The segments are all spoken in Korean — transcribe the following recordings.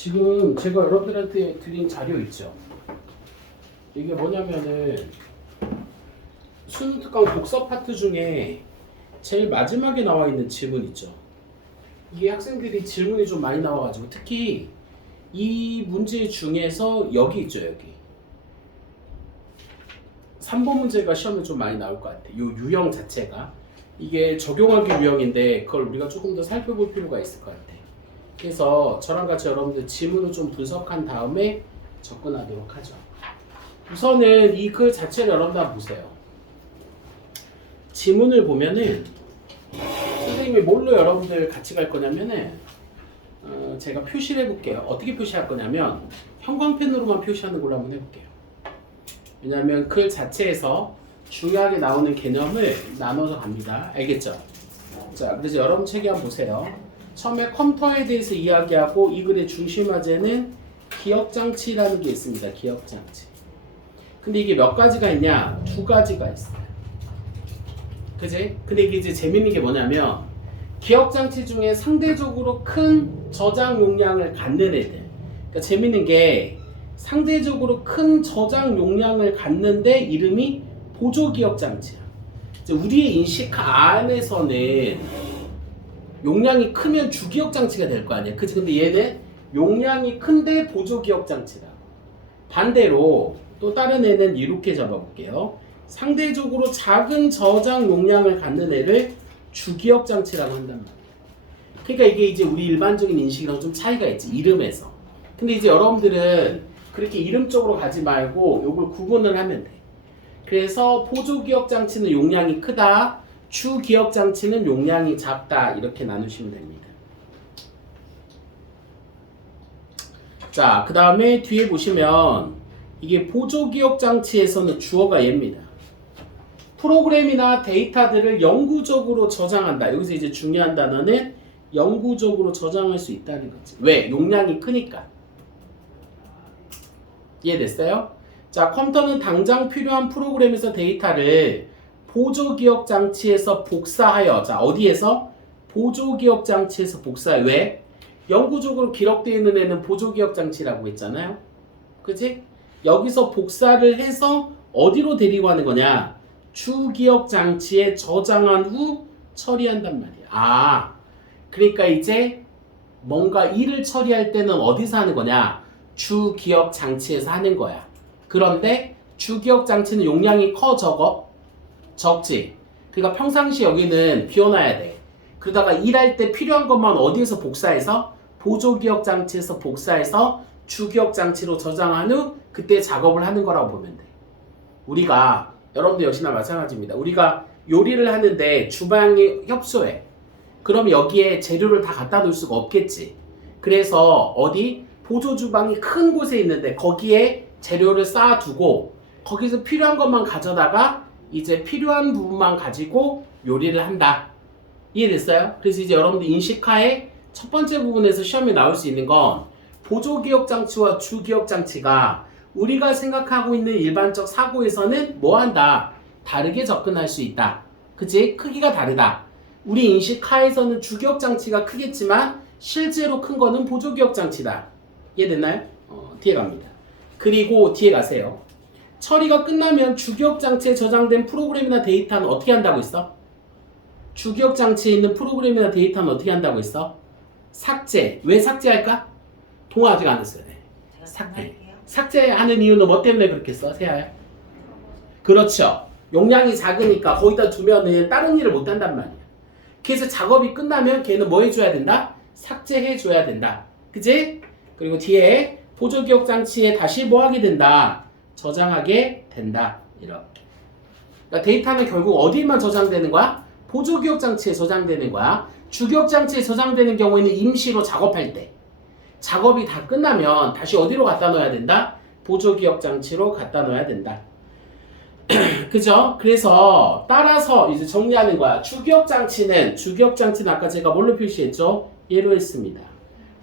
지금 제가 여러분들한테 드린 자료 있죠. 이게 뭐냐면은 수능 특강 독서 파트 중에 제일 마지막에 나와 있는 질문 있죠. 이게 학생들이 질문이 좀 많이 나와가지고 특히 이 문제 중에서 여기 있죠, 여기 3번 문제가 시험에 좀 많이 나올 것 같아요. 이 유형 자체가 이게 적용하기 유형인데 그걸 우리가 조금 더 살펴볼 필요가 있을 것 같아요. 그래서 저랑 같이 여러분들 지문을 좀 분석한 다음에 접근하도록 하죠. 우선은 이 글 자체를 여러분들 한번 보세요. 지문을 보면은 선생님이 뭘로 여러분들 같이 갈 거냐면은 제가 표시를 해볼게요. 어떻게 표시할 거냐면 형광펜으로만 표시하는 걸로 한번 해볼게요. 왜냐하면 글 자체에서 중요하게 나오는 개념을 나눠서 갑니다. 알겠죠? 자, 그래서 여러분 책에 한번 보세요. 처음에 컴퓨터에 대해서 이야기하고 이 글의 중심 화제는 기억장치라는 게 있습니다. 기억장치. 근데 이게 몇 가지가 있냐? 두 가지가 있어요. 그지? 근데 이게 이제 재밌는 게 뭐냐면 기억장치 중에 상대적으로 큰 저장 용량을 갖는 애들. 그러니까 재밌는 게 상대적으로 큰 저장 용량을 갖는데 이름이 보조기억장치야. 이제 우리의 인식 안에서는 용량이 크면 주기억장치가 될 거 아니야. 그치? 근데 얘는 용량이 큰데 보조기억장치다. 반대로 또 다른 애는 이렇게 잡아볼게요. 상대적으로 작은 저장 용량을 갖는 애를 주기억장치라고 한단 말이야. 그러니까 이게 이제 우리 일반적인 인식이랑 좀 차이가 있지. 이름에서. 근데 이제 여러분들은 그렇게 이름적으로 가지 말고 요걸 구분을 하면 돼. 그래서 보조기억장치는 용량이 크다. 주기억장치는 용량이 작다. 이렇게 나누시면 됩니다. 자, 그 다음에 뒤에 보시면 이게 보조기억장치에서는 주어가 얘입니다. 프로그램이나 데이터들을 영구적으로 저장한다. 여기서 이제 중요한 단어는 영구적으로 저장할 수 있다는 거지. 왜? 용량이 크니까. 이해됐어요? 자, 컴퓨터는 당장 필요한 프로그램에서 데이터를 보조기억장치에서 복사하여, 자, 어디에서? 보조기억장치에서 복사해. 왜? 영구적으로 기록되어 있는 애는 보조기억장치라고 했잖아요. 그치? 여기서 복사를 해서 어디로 데리고 가는 거냐? 주기억장치에 저장한 후 처리한단 말이야. 아, 그러니까 이제 뭔가 일을 처리할 때는 어디서 하는 거냐? 주기억장치에서 하는 거야. 그런데 주기억장치는 용량이 커, 적어? 적지? 그러니까 평상시 여기는 비워놔야 돼. 그러다가 일할 때 필요한 것만 어디에서 복사해서? 보조기억장치에서 복사해서 주기억장치로 저장한 후 그때 작업을 하는 거라고 보면 돼. 우리가 여러분들 역시나 마찬가지입니다. 우리가 요리를 하는데 주방에 협소해. 그럼 여기에 재료를 다 갖다 놓을 수가 없겠지. 그래서 어디? 보조주방이 큰 곳에 있는데 거기에 재료를 쌓아두고 거기서 필요한 것만 가져다가 이제 필요한 부분만 가지고 요리를 한다. 이해됐어요? 그래서 이제 여러분들 인식하에 첫 번째 부분에서 시험에 나올 수 있는 건 보조기억장치와 주기억장치가 우리가 생각하고 있는 일반적 사고에서는 뭐 한다? 다르게 접근할 수 있다. 그치? 크기가 다르다. 우리 인식하에서는 주기억장치가 크겠지만 실제로 큰 거는 보조기억장치다. 이해됐나요? 뒤에 갑니다. 그리고 뒤에 가세요. 처리가 끝나면 주기억장치에 저장된 프로그램이나 데이터는 어떻게 한다고 했어? 주기억장치에 있는 프로그램이나 데이터는 어떻게 한다고 했어? 삭제. 왜 삭제할까? 동화 아직 안 했어요. 네. 삭제. 삭제하는 이유는 뭐 때문에 그렇게 써? 세아야? 그렇죠. 용량이 작으니까 거기다 두면은 다른 일을 못 한단 말이야. 그래서 작업이 끝나면 걔는 뭐 해줘야 된다? 삭제해줘야 된다. 그치? 그리고 뒤에 보조기억장치에 다시 뭐 하게 된다? 저장하게 된다. 이렇게. 그러니까 데이터는 결국 어디에만 저장되는 거야? 보조기억장치에 저장되는 거야. 주기억장치에 저장되는 경우에는 임시로 작업할 때. 작업이 다 끝나면 다시 어디로 갖다 놓아야 된다? 보조기억장치로 갖다 놓아야 된다. 그죠? 그래서 따라서 이제 정리하는 거야. 주기억장치는 아까 제가 뭘로 표시했죠? 얘로 했습니다.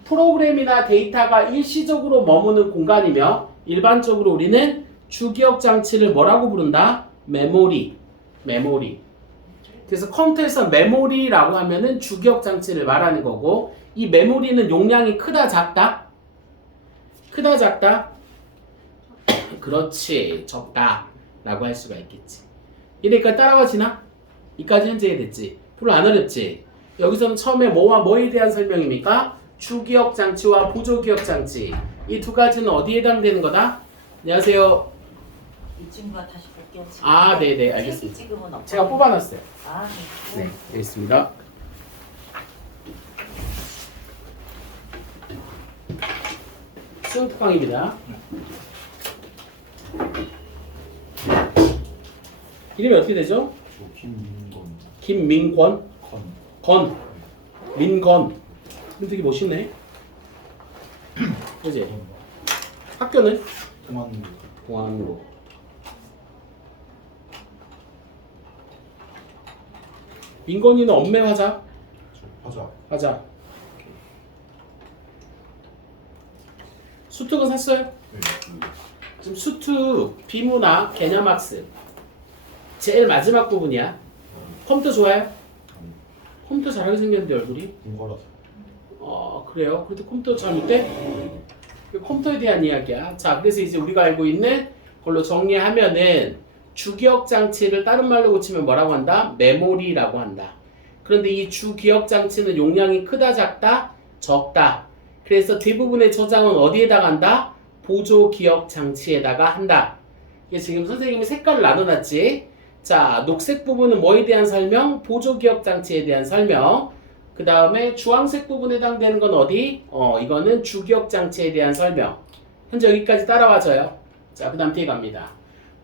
프로그램이나 데이터가 일시적으로 머무는 공간이며 일반적으로 우리는 주기억장치를 뭐라고 부른다? 메모리. 그래서 컴퓨터에서 메모리라고 하면은 주기억장치를 말하는 거고 이 메모리는 용량이 크다 작다? 크다 작다? 그렇지 적다 라고 할 수가 있겠지. 이러니까 따라와지나? 이까지 현재 됐지. 별로 안 어렵지. 여기서는 처음에 뭐와 뭐에 대한 설명입니까? 주기억 장치와 보조기억 장치. 이 두 가지는 어디에 해당되는 거다? 안녕하세요. 이 친구가 다시 볼게요. 지금. 아, 네네, 알겠습니다. 지금은 없고. 제가 뽑아놨어요. 아, 네, 알겠습니다. 수능 특강입니다. 이름이 어떻게 되죠? 김민건 김민권? 컨 건. 민건. 이름 되게 멋있네. 그지? 학교는? 동안로 공항로. 민건이는 엄매하자. 하자. 하자. 수특은 샀어요? 네. 지금 수특 비문학 개념학습 제일 마지막 부분이야. 컴퓨터 좋아요? 컴퓨터 잘하게 생겼는데 얼굴이? 공거라서. 그래요? 그래도 컴퓨터 잘 못해? 컴퓨터에 대한 이야기야. 자, 그래서 이제 우리가 알고 있는 걸로 정리하면은 주기억 장치를 다른 말로 고치면 뭐라고 한다? 메모리라고 한다. 그런데 이 주기억 장치는 용량이 크다, 작다, 적다. 그래서 대부분의 저장은 어디에다가 한다? 보조기억 장치에다가 한다. 이게 지금 선생님이 색깔을 나눠놨지. 자, 녹색 부분은 뭐에 대한 설명? 보조기억 장치에 대한 설명. 그 다음에 주황색 부분에 해당되는 건 어디? 이거는 주기억 장치에 대한 설명. 현재 여기까지 따라와줘요. 자, 그 다음 뒤에 갑니다.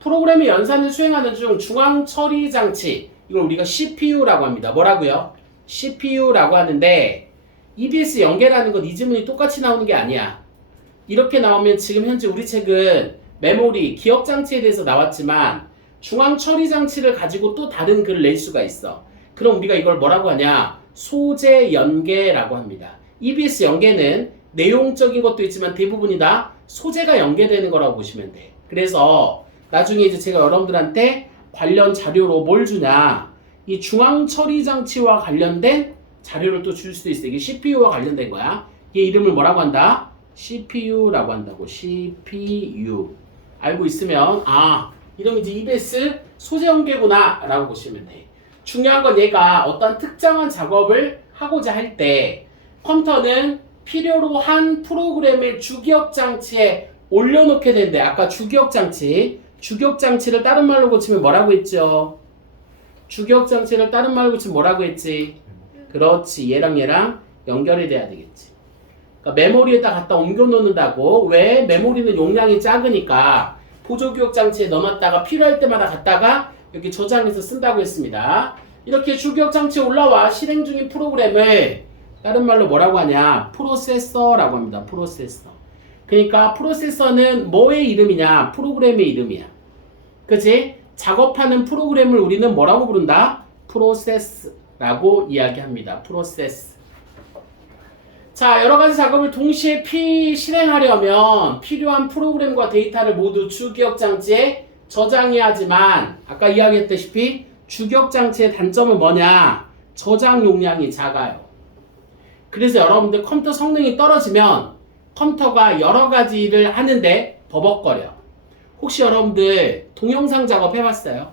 프로그램의 연산을 수행하는 중 중앙 처리 장치, 이걸 우리가 CPU라고 합니다. 뭐라고요? CPU라고 하는데 EBS 연계라는 건 이 지문이 똑같이 나오는 게 아니야. 이렇게 나오면 지금 현재 우리 책은 메모리, 기억 장치에 대해서 나왔지만 중앙 처리 장치를 가지고 또 다른 글을 낼 수가 있어. 그럼 우리가 이걸 뭐라고 하냐? 소재 연계라고 합니다. EBS 연계는 내용적인 것도 있지만 대부분이 다 소재가 연계되는 거라고 보시면 돼. 그래서 나중에 이제 제가 여러분들한테 관련 자료로 뭘 주냐? 이 중앙 처리 장치와 관련된 자료를 또 줄 수도 있어. 이게 CPU와 관련된 거야. 얘 이름을 뭐라고 한다? CPU라고 한다고. CPU. 알고 있으면 이름이 이제 EBS 소재 연계구나 라고 보시면 돼. 중요한 건 얘가 어떤 특정한 작업을 하고자 할 때 컴퓨터는 필요로 한 프로그램을 주기억 장치에 올려놓게 된대. 아까 주기억 장치를 다른 말로 고치면 뭐라고 했죠? 주기억 장치를 다른 말로 고치면 뭐라고 했지? 그렇지, 얘랑 연결이 돼야 되겠지. 그러니까 메모리에다 갖다 옮겨 놓는다고. 왜? 메모리는 용량이 작으니까 보조기억 장치에 넣어놨다가 필요할 때마다 갖다가 여기 저장해서 쓴다고 했습니다. 이렇게 주기억 장치에 올라와 실행 중인 프로그램을 다른 말로 뭐라고 하냐? 프로세서라고 합니다. 프로세서. 그러니까 프로세서는 뭐의 이름이냐? 프로그램의 이름이야. 그치? 작업하는 프로그램을 우리는 뭐라고 부른다? 프로세스라고 이야기합니다. 프로세스. 자, 여러가지 작업을 동시에 실행하려면 필요한 프로그램과 데이터를 모두 주기억 장치에 저장해야 하지만 아까 이야기했다시피 주기억 장치의 단점은 뭐냐? 저장 용량이 작아요. 그래서 여러분들 컴퓨터 성능이 떨어지면 컴퓨터가 여러 가지 일을 하는데 버벅거려. 혹시 여러분들 동영상 작업 해봤어요?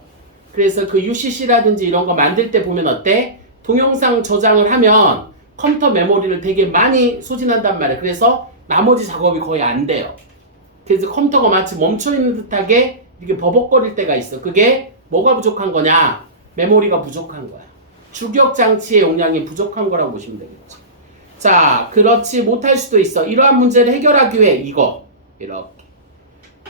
그래서 그 UCC라든지 이런 거 만들 때 보면 어때? 동영상 저장을 하면 컴퓨터 메모리를 되게 많이 소진한단 말이에요. 그래서 나머지 작업이 거의 안 돼요. 그래서 컴퓨터가 마치 멈춰있는 듯하게 이렇게 버벅거릴 때가 있어. 그게 뭐가 부족한 거냐? 메모리가 부족한 거야. 주기억 장치의 용량이 부족한 거라고 보시면 되겠죠. 자, 그렇지 못할 수도 있어. 이러한 문제를 해결하기 위해 이거 이렇게.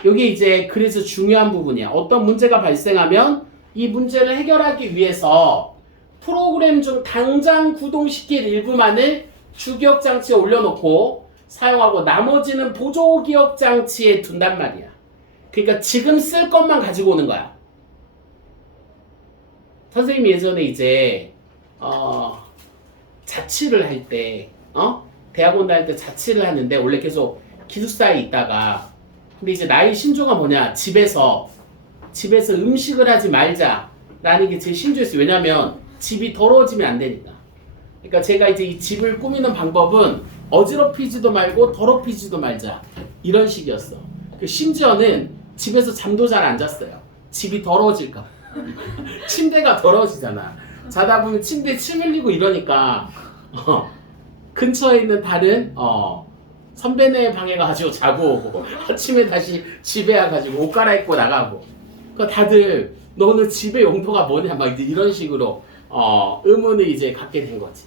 여기 이제 그래서 중요한 부분이야. 어떤 문제가 발생하면 이 문제를 해결하기 위해서 프로그램 중 당장 구동시킬 일부만을 주기억 장치에 올려놓고 사용하고 나머지는 보조기억 장치에 둔단 말이야. 그러니까 지금 쓸 것만 가지고 오는 거야. 선생님이 예전에 이제 자취를 할 때 대학원 다닐 때 자취를 하는데 원래 계속 기숙사에 있다가 근데 이제 나의 신조가 뭐냐? 집에서 음식을 하지 말자라는 게 제 신조였어요. 왜냐면 집이 더러워지면 안 되니까. 그러니까 제가 이제 이 집을 꾸미는 방법은 어지럽히지도 말고 더럽히지도 말자. 이런 식이었어. 심지어는 집에서 잠도 잘 안 잤어요. 집이 더러워질까. 침대가 더러워지잖아. 자다 보면 침대에 침 흘리고 이러니까 근처에 있는 다른 선배네 방에 가가지고 자고 오고 아침에 다시 집에 와가지고 옷 갈아입고 나가고. 그러니까 다들 너는 집의 용도가 뭐냐 막 이제 이런 식으로 의문을 이제 갖게 된 거지.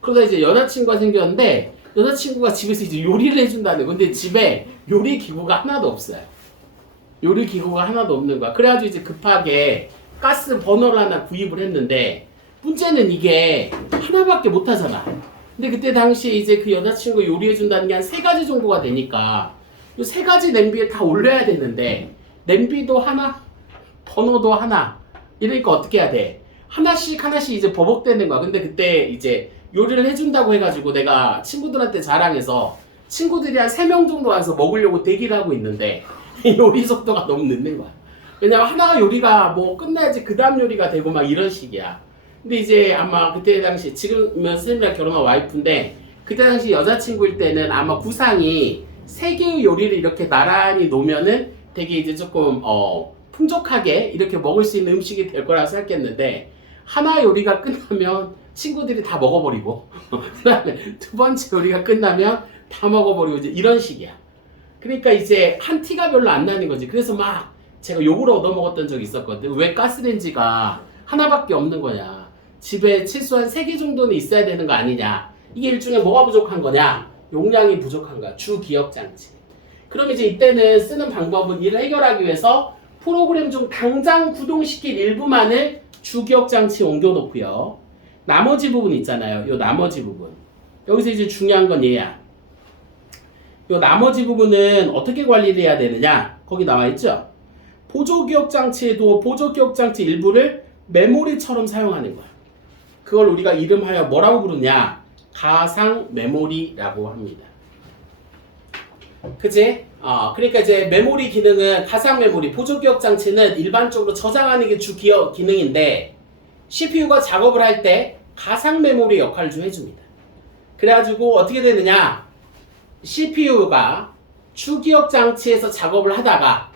그러다 이제 여자친구가 생겼는데 여자친구가 집에서 이제 요리를 해준다는 거야. 근데 집에 요리 기구가 하나도 없어요. 요리 기구가 하나도 없는 거야. 그래가지고 이제 급하게 가스 버너를 하나 구입을 했는데 문제는 이게 하나밖에 못 하잖아. 근데 그때 당시 이제 그 여자친구 요리해준다는 게 한 3가지 정도가 되니까 이 3가지 냄비에 다 올려야 되는데 냄비도 하나, 버너도 하나. 이러니까 어떻게 해야 돼? 하나씩 이제 버벅대는 거야. 근데 그때 이제 요리를 해준다고 해가지고 내가 친구들한테 자랑해서 친구들이 한 3명 정도 와서 먹으려고 대기를 하고 있는데 요리 속도가 너무 늦는 거야. 왜냐면 하나가 요리가 뭐 끝나야지 그 다음 요리가 되고 막 이런 식이야. 근데 이제 아마 그때 당시 지금은 선생님이랑 결혼한 와이프인데 그때 당시 여자친구일 때는 아마 구상이 3개의 요리를 이렇게 나란히 놓으면은 되게 이제 조금 풍족하게 이렇게 먹을 수 있는 음식이 될 거라고 생각했는데 하나 요리가 끝나면 친구들이 다 먹어버리고 그 다음에 2번째 요리가 끝나면 다 먹어버리고 이제 이런 식이야. 그러니까 이제 한 티가 별로 안 나는 거지. 그래서 막 제가 욕을 얻어먹었던 적이 있었거든. 왜 가스레인지가 하나밖에 없는 거냐. 집에 최소한 3개 정도는 있어야 되는 거 아니냐. 이게 일종의 뭐가 부족한 거냐. 용량이 부족한 거야. 주기억장치. 그럼 이제 이때는 쓰는 방법은 이를 해결하기 위해서 프로그램 중 당장 구동시킬 일부만을 주기억장치에 옮겨놓고요. 나머지 부분 있잖아요. 요 나머지 부분. 여기서 이제 중요한 건 얘야. 요 나머지 부분은 어떻게 관리를 해야 되느냐? 거기 나와 있죠? 보조기억장치에도 보조기억장치 일부를 메모리처럼 사용하는 거야. 그걸 우리가 이름하여 뭐라고 부르냐? 가상 메모리라고 합니다. 그치? 그러니까 이제 메모리 기능은 가상 메모리, 보조기억장치는 일반적으로 저장하는 게 주 기억 기능인데 CPU가 작업을 할 때 가상 메모리 역할을 좀 해줍니다. 그래가지고 어떻게 되느냐? CPU가 주기억장치에서 작업을 하다가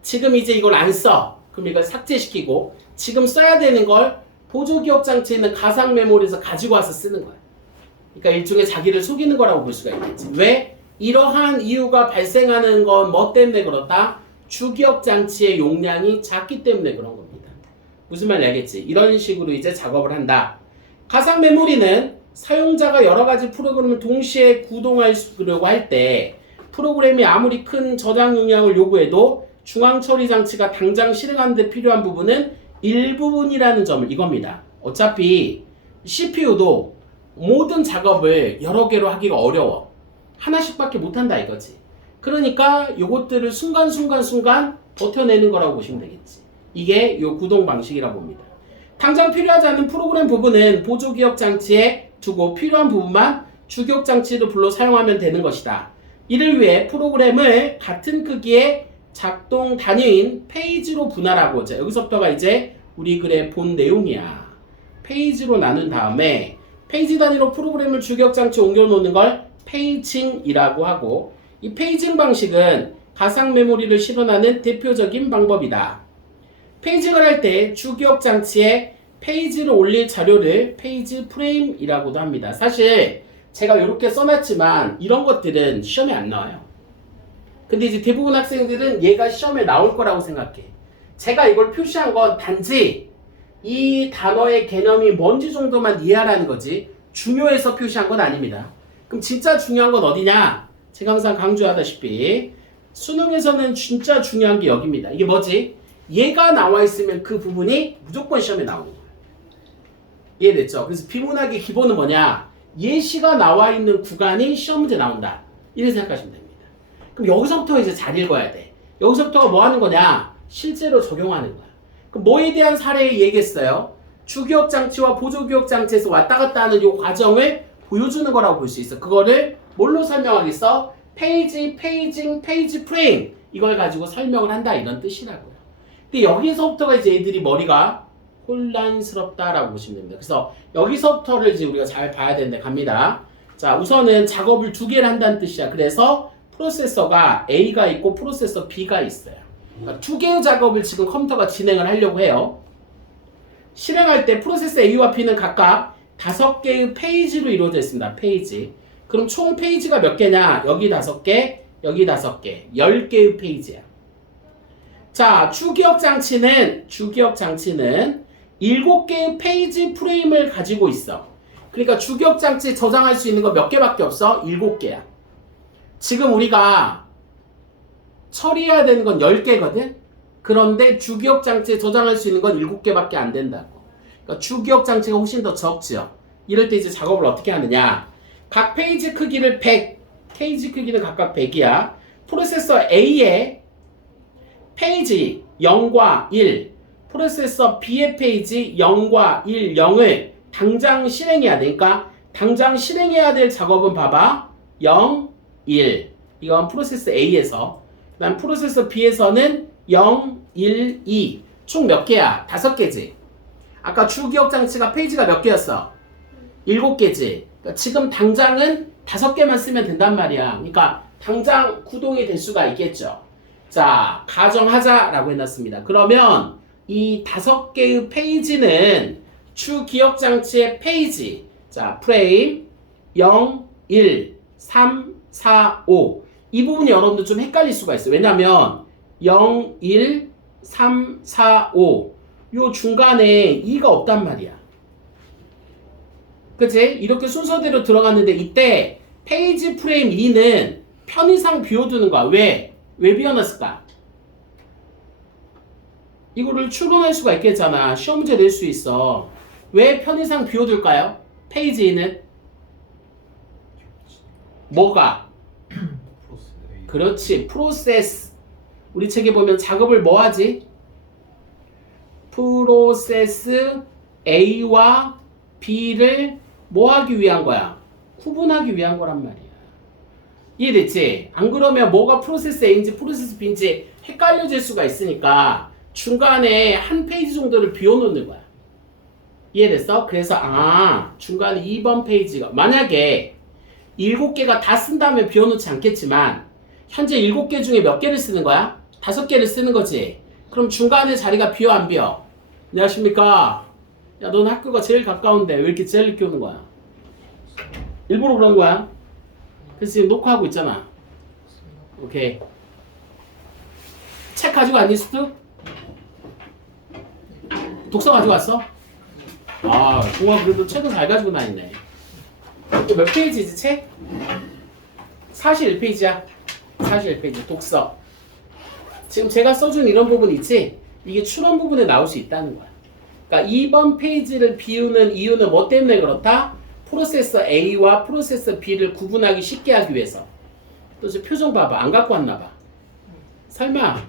지금 이제 이걸 안 써. 그럼 이걸 삭제시키고 지금 써야 되는 걸 보조기억장치에 있는 가상 메모리에서 가지고 와서 쓰는 거야. 그러니까 일종의 자기를 속이는 거라고 볼 수가 있겠지. 왜? 이러한 이유가 발생하는 건 뭐 때문에 그렇다? 주기억장치의 용량이 작기 때문에 그런 겁니다. 무슨 말인지 알겠지? 이런 식으로 이제 작업을 한다. 가상 메모리는 사용자가 여러 가지 프로그램을 동시에 구동하려고 할 때 프로그램이 아무리 큰 저장 용량을 요구해도 중앙 처리 장치가 당장 실행하는 데 필요한 부분은 일부분이라는 점을 이겁니다. 어차피 CPU도 모든 작업을 여러 개로 하기가 어려워. 하나씩밖에 못한다 이거지. 그러니까 요것들을 순간 버텨내는 거라고 보시면 되겠지. 이게 요 구동 방식이라고 봅니다. 당장 필요하지 않은 프로그램 부분은 보조기억 장치에 두고 필요한 부분만 주기억 장치로 불러 사용하면 되는 것이다. 이를 위해 프로그램을 같은 크기의 작동 단위인 페이지로 분할하고, 자, 여기서부터가 이제 우리 글의 본 내용이야. 페이지로 나눈 다음에 페이지 단위로 프로그램을 주기억 장치에 옮겨 놓는 걸 페이징이라고 하고, 이 페이징 방식은 가상 메모리를 실현하는 대표적인 방법이다. 페이징을 할 때 주기억 장치에 페이지를 올릴 자료를 페이지 프레임이라고도 합니다. 사실 제가 이렇게 써놨지만 이런 것들은 시험에 안 나와요. 근데 이제 대부분 학생들은 얘가 시험에 나올 거라고 생각해. 제가 이걸 표시한 건 단지 이 단어의 개념이 뭔지 정도만 이해하라는 거지 중요해서 표시한 건 아닙니다. 그럼 진짜 중요한 건 어디냐? 제가 항상 강조하다시피 수능에서는 진짜 중요한 게 여기입니다. 이게 뭐지? 얘가 나와 있으면 그 부분이 무조건 시험에 나오는 거예요. 이해됐죠? 그래서 비문학의 기본은 뭐냐? 예시가 나와 있는 구간이 시험 문제 나온다. 이렇게 생각하시면 됩니다. 그럼 여기서부터 이제 잘 읽어야 돼. 여기서부터가 뭐 하는 거냐? 실제로 적용하는 거야. 그럼 뭐에 대한 사례 얘기했어요? 주기억 장치와 보조기억 장치에서 왔다 갔다 하는 이 과정을 보여주는 거라고 볼 수 있어. 그거를 뭘로 설명하겠어? 페이지, 페이징, 페이지 프레임. 이걸 가지고 설명을 한다. 이런 뜻이라고요. 근데 여기서부터가 이제 애들이 머리가 혼란스럽다라고 보시면 됩니다. 그래서 여기서부터를 이제 우리가 잘 봐야 되는데 갑니다. 자, 우선은 작업을 2개를 한다는 뜻이야. 그래서 프로세서가 A가 있고 프로세서 B가 있어요. 그러니까 두 개의 작업을 지금 컴퓨터가 진행을 하려고 해요. 실행할 때 프로세서 A와 B는 각각 5개의 페이지로 이루어져 있습니다. 페이지. 그럼 총 페이지가 몇 개냐? 여기 5개, 여기 5개, 10개의 페이지야. 자, 주기억 장치는 7개의 페이지 프레임을 가지고 있어. 그러니까 주기억 장치에 저장할 수 있는 거 몇 개밖에 없어? 7개야. 지금 우리가 처리해야 되는 건 10개거든? 그런데 주기억 장치에 저장할 수 있는 건 7개밖에 안 된다고. 그러니까 주기억 장치가 훨씬 더 적지요. 이럴 때 이제 작업을 어떻게 하느냐. 각 페이지 크기를 100, 페이지 크기는 각각 100이야. 프로세서 A의 페이지 0과 1, 프로세서 B의 페이지 0과 1, 0을 당장 실행해야 돼. 그러니까 당장 실행해야 될 작업은 봐봐. 0, 1. 이건 프로세서 A에서. 그 다음 프로세서 B에서는 0, 1, 2. 총 몇 개야? 5개지. 아까 주기억 장치가 페이지가 몇 개였어? 7개지. 그러니까 지금 당장은 5개만 쓰면 된단 말이야. 그러니까 당장 구동이 될 수가 있겠죠. 자, 가정하자라고 해놨습니다. 그러면 이 5개의 페이지는 주기억 장치의 페이지. 자, 프레임 0, 1, 3, 4, 5. 이 부분이 여러분들 좀 헷갈릴 수가 있어요. 왜냐면 0, 1, 3, 4, 5. 요 중간에 2가 없단 말이야. 그치? 이렇게 순서대로 들어갔는데 이때 페이지 프레임 2는 편의상 비워두는 거야. 왜? 왜 비워놨을까? 이거를 추론할 수가 있겠잖아. 시험 문제 낼 수 있어. 왜 편의상 비워둘까요? 페이지 2는? 뭐가? 그렇지. 프로세스. 우리 책에 보면 작업을 뭐 하지? 프로세스 A와 B를 뭐 하기 위한 거야? 구분하기 위한 거란 말이야. 이해됐지? 안 그러면 뭐가 프로세스 A인지 프로세스 B인지 헷갈려질 수가 있으니까 중간에 한 페이지 정도를 비워놓는 거야. 이해됐어? 그래서 중간에 2번 페이지가 만약에 7개가 다 쓴다면 비워놓지 않겠지만 현재 7개 중에 몇 개를 쓰는 거야? 5개를 쓰는 거지. 그럼 중간에 자리가 비어 안 비어? 안녕하십니까? 야, 넌 학교가 제일 가까운데 왜 이렇게 제일 늦게 오는 거야? 일부러 그런 거야? 그래서 지금 녹화하고 있잖아. 오케이. 책 가지고 왔니, 스투? 독서 가지고 왔어? 동아 그래도 책은 잘 가지고 다니네. 또 몇 페이지지, 책? 41페이지야. 41페이지, 독서. 지금 제가 써준 이런 부분 있지? 이게 추론 부분에 나올 수 있다는 거야. 그러니까 2번 페이지를 비우는 이유는 뭐 때문에 그렇다? 프로세서 A와 프로세서 B를 구분하기 쉽게 하기 위해서. 또 저 표정 봐봐. 안 갖고 왔나 봐. 설마.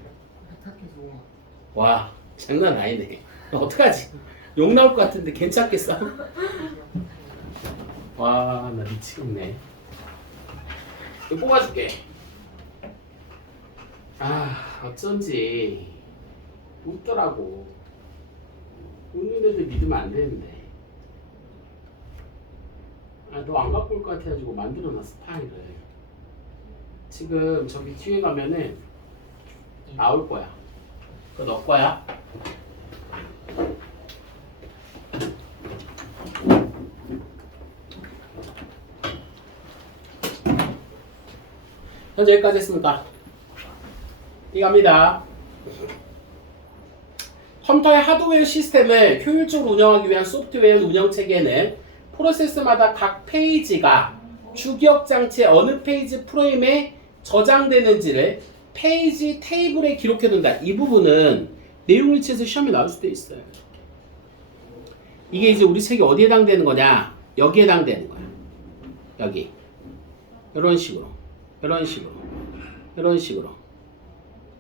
와, 장난 아니네. 어떡하지? 욕 나올 것 같은데 괜찮겠어? 와, 나 미치겠네. 이거 뽑아줄게. 어쩐지 웃더라고. 웃는 애들 믿으면 안 되는데. 너 안 갖고 올 것 같아가지고 만들어놨어, 파일을. 지금 저기 뒤에 가면은 나올 거야. 그거 너 거야. 현재 여기까지 했습니까? 이겁니다. 컴퓨터의 하드웨어 시스템을 효율적으로 운영하기 위한 소프트웨어 운영 체계는 프로세스마다 각 페이지가 주기억 장치의 어느 페이지 프레임에 저장되는지를 페이지 테이블에 기록해둔다. 이 부분은 내용 일치해서 시험에 나올 수도 있어요. 이게 이제 우리 책이 어디에 해당되는 거냐? 여기에 해당되는 거야. 여기. 이런 식으로. 이런 식으로. 이런 식으로.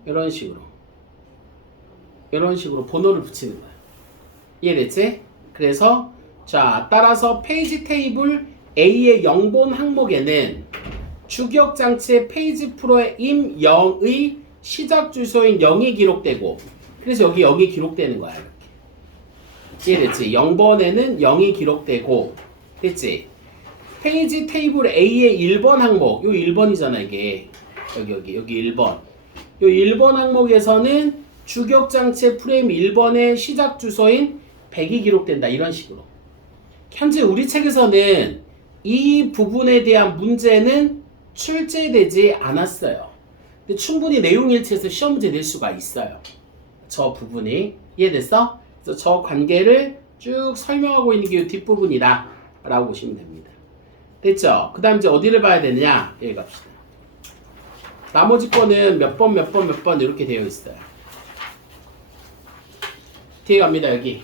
이런 식으로. 이런 식으로 번호를 붙이는 거야. 이해됐지? 그래서 자, 따라서 페이지 테이블 A의 0번 항목에는 주기억 장치의 페이지 프로임 0의 시작 주소인 0이 기록되고, 그래서 여기 0이 기록되는 거야. 이렇게. 이해됐지? 0번에는 0이 기록되고, 됐지? 페이지 테이블 A의 1번 항목, 요 1번이잖아 이게. 여기 1번. 요 1번 항목에서는 주기억장치의 프레임 1번의 시작 주소인 100이 기록된다. 이런 식으로. 현재 우리 책에서는 이 부분에 대한 문제는 출제되지 않았어요. 근데 충분히 내용 일치해서 시험 문제 낼 수가 있어요. 저 부분이. 이해됐어? 그래서 저 관계를 쭉 설명하고 있는 게 이 뒷부분이다 라고 보시면 됩니다. 됐죠? 그 다음 이제 어디를 봐야 되느냐? 여기 갑시다. 나머지 거는 몇 번 이렇게 되어 있어요. 뒤에 갑니다. 여기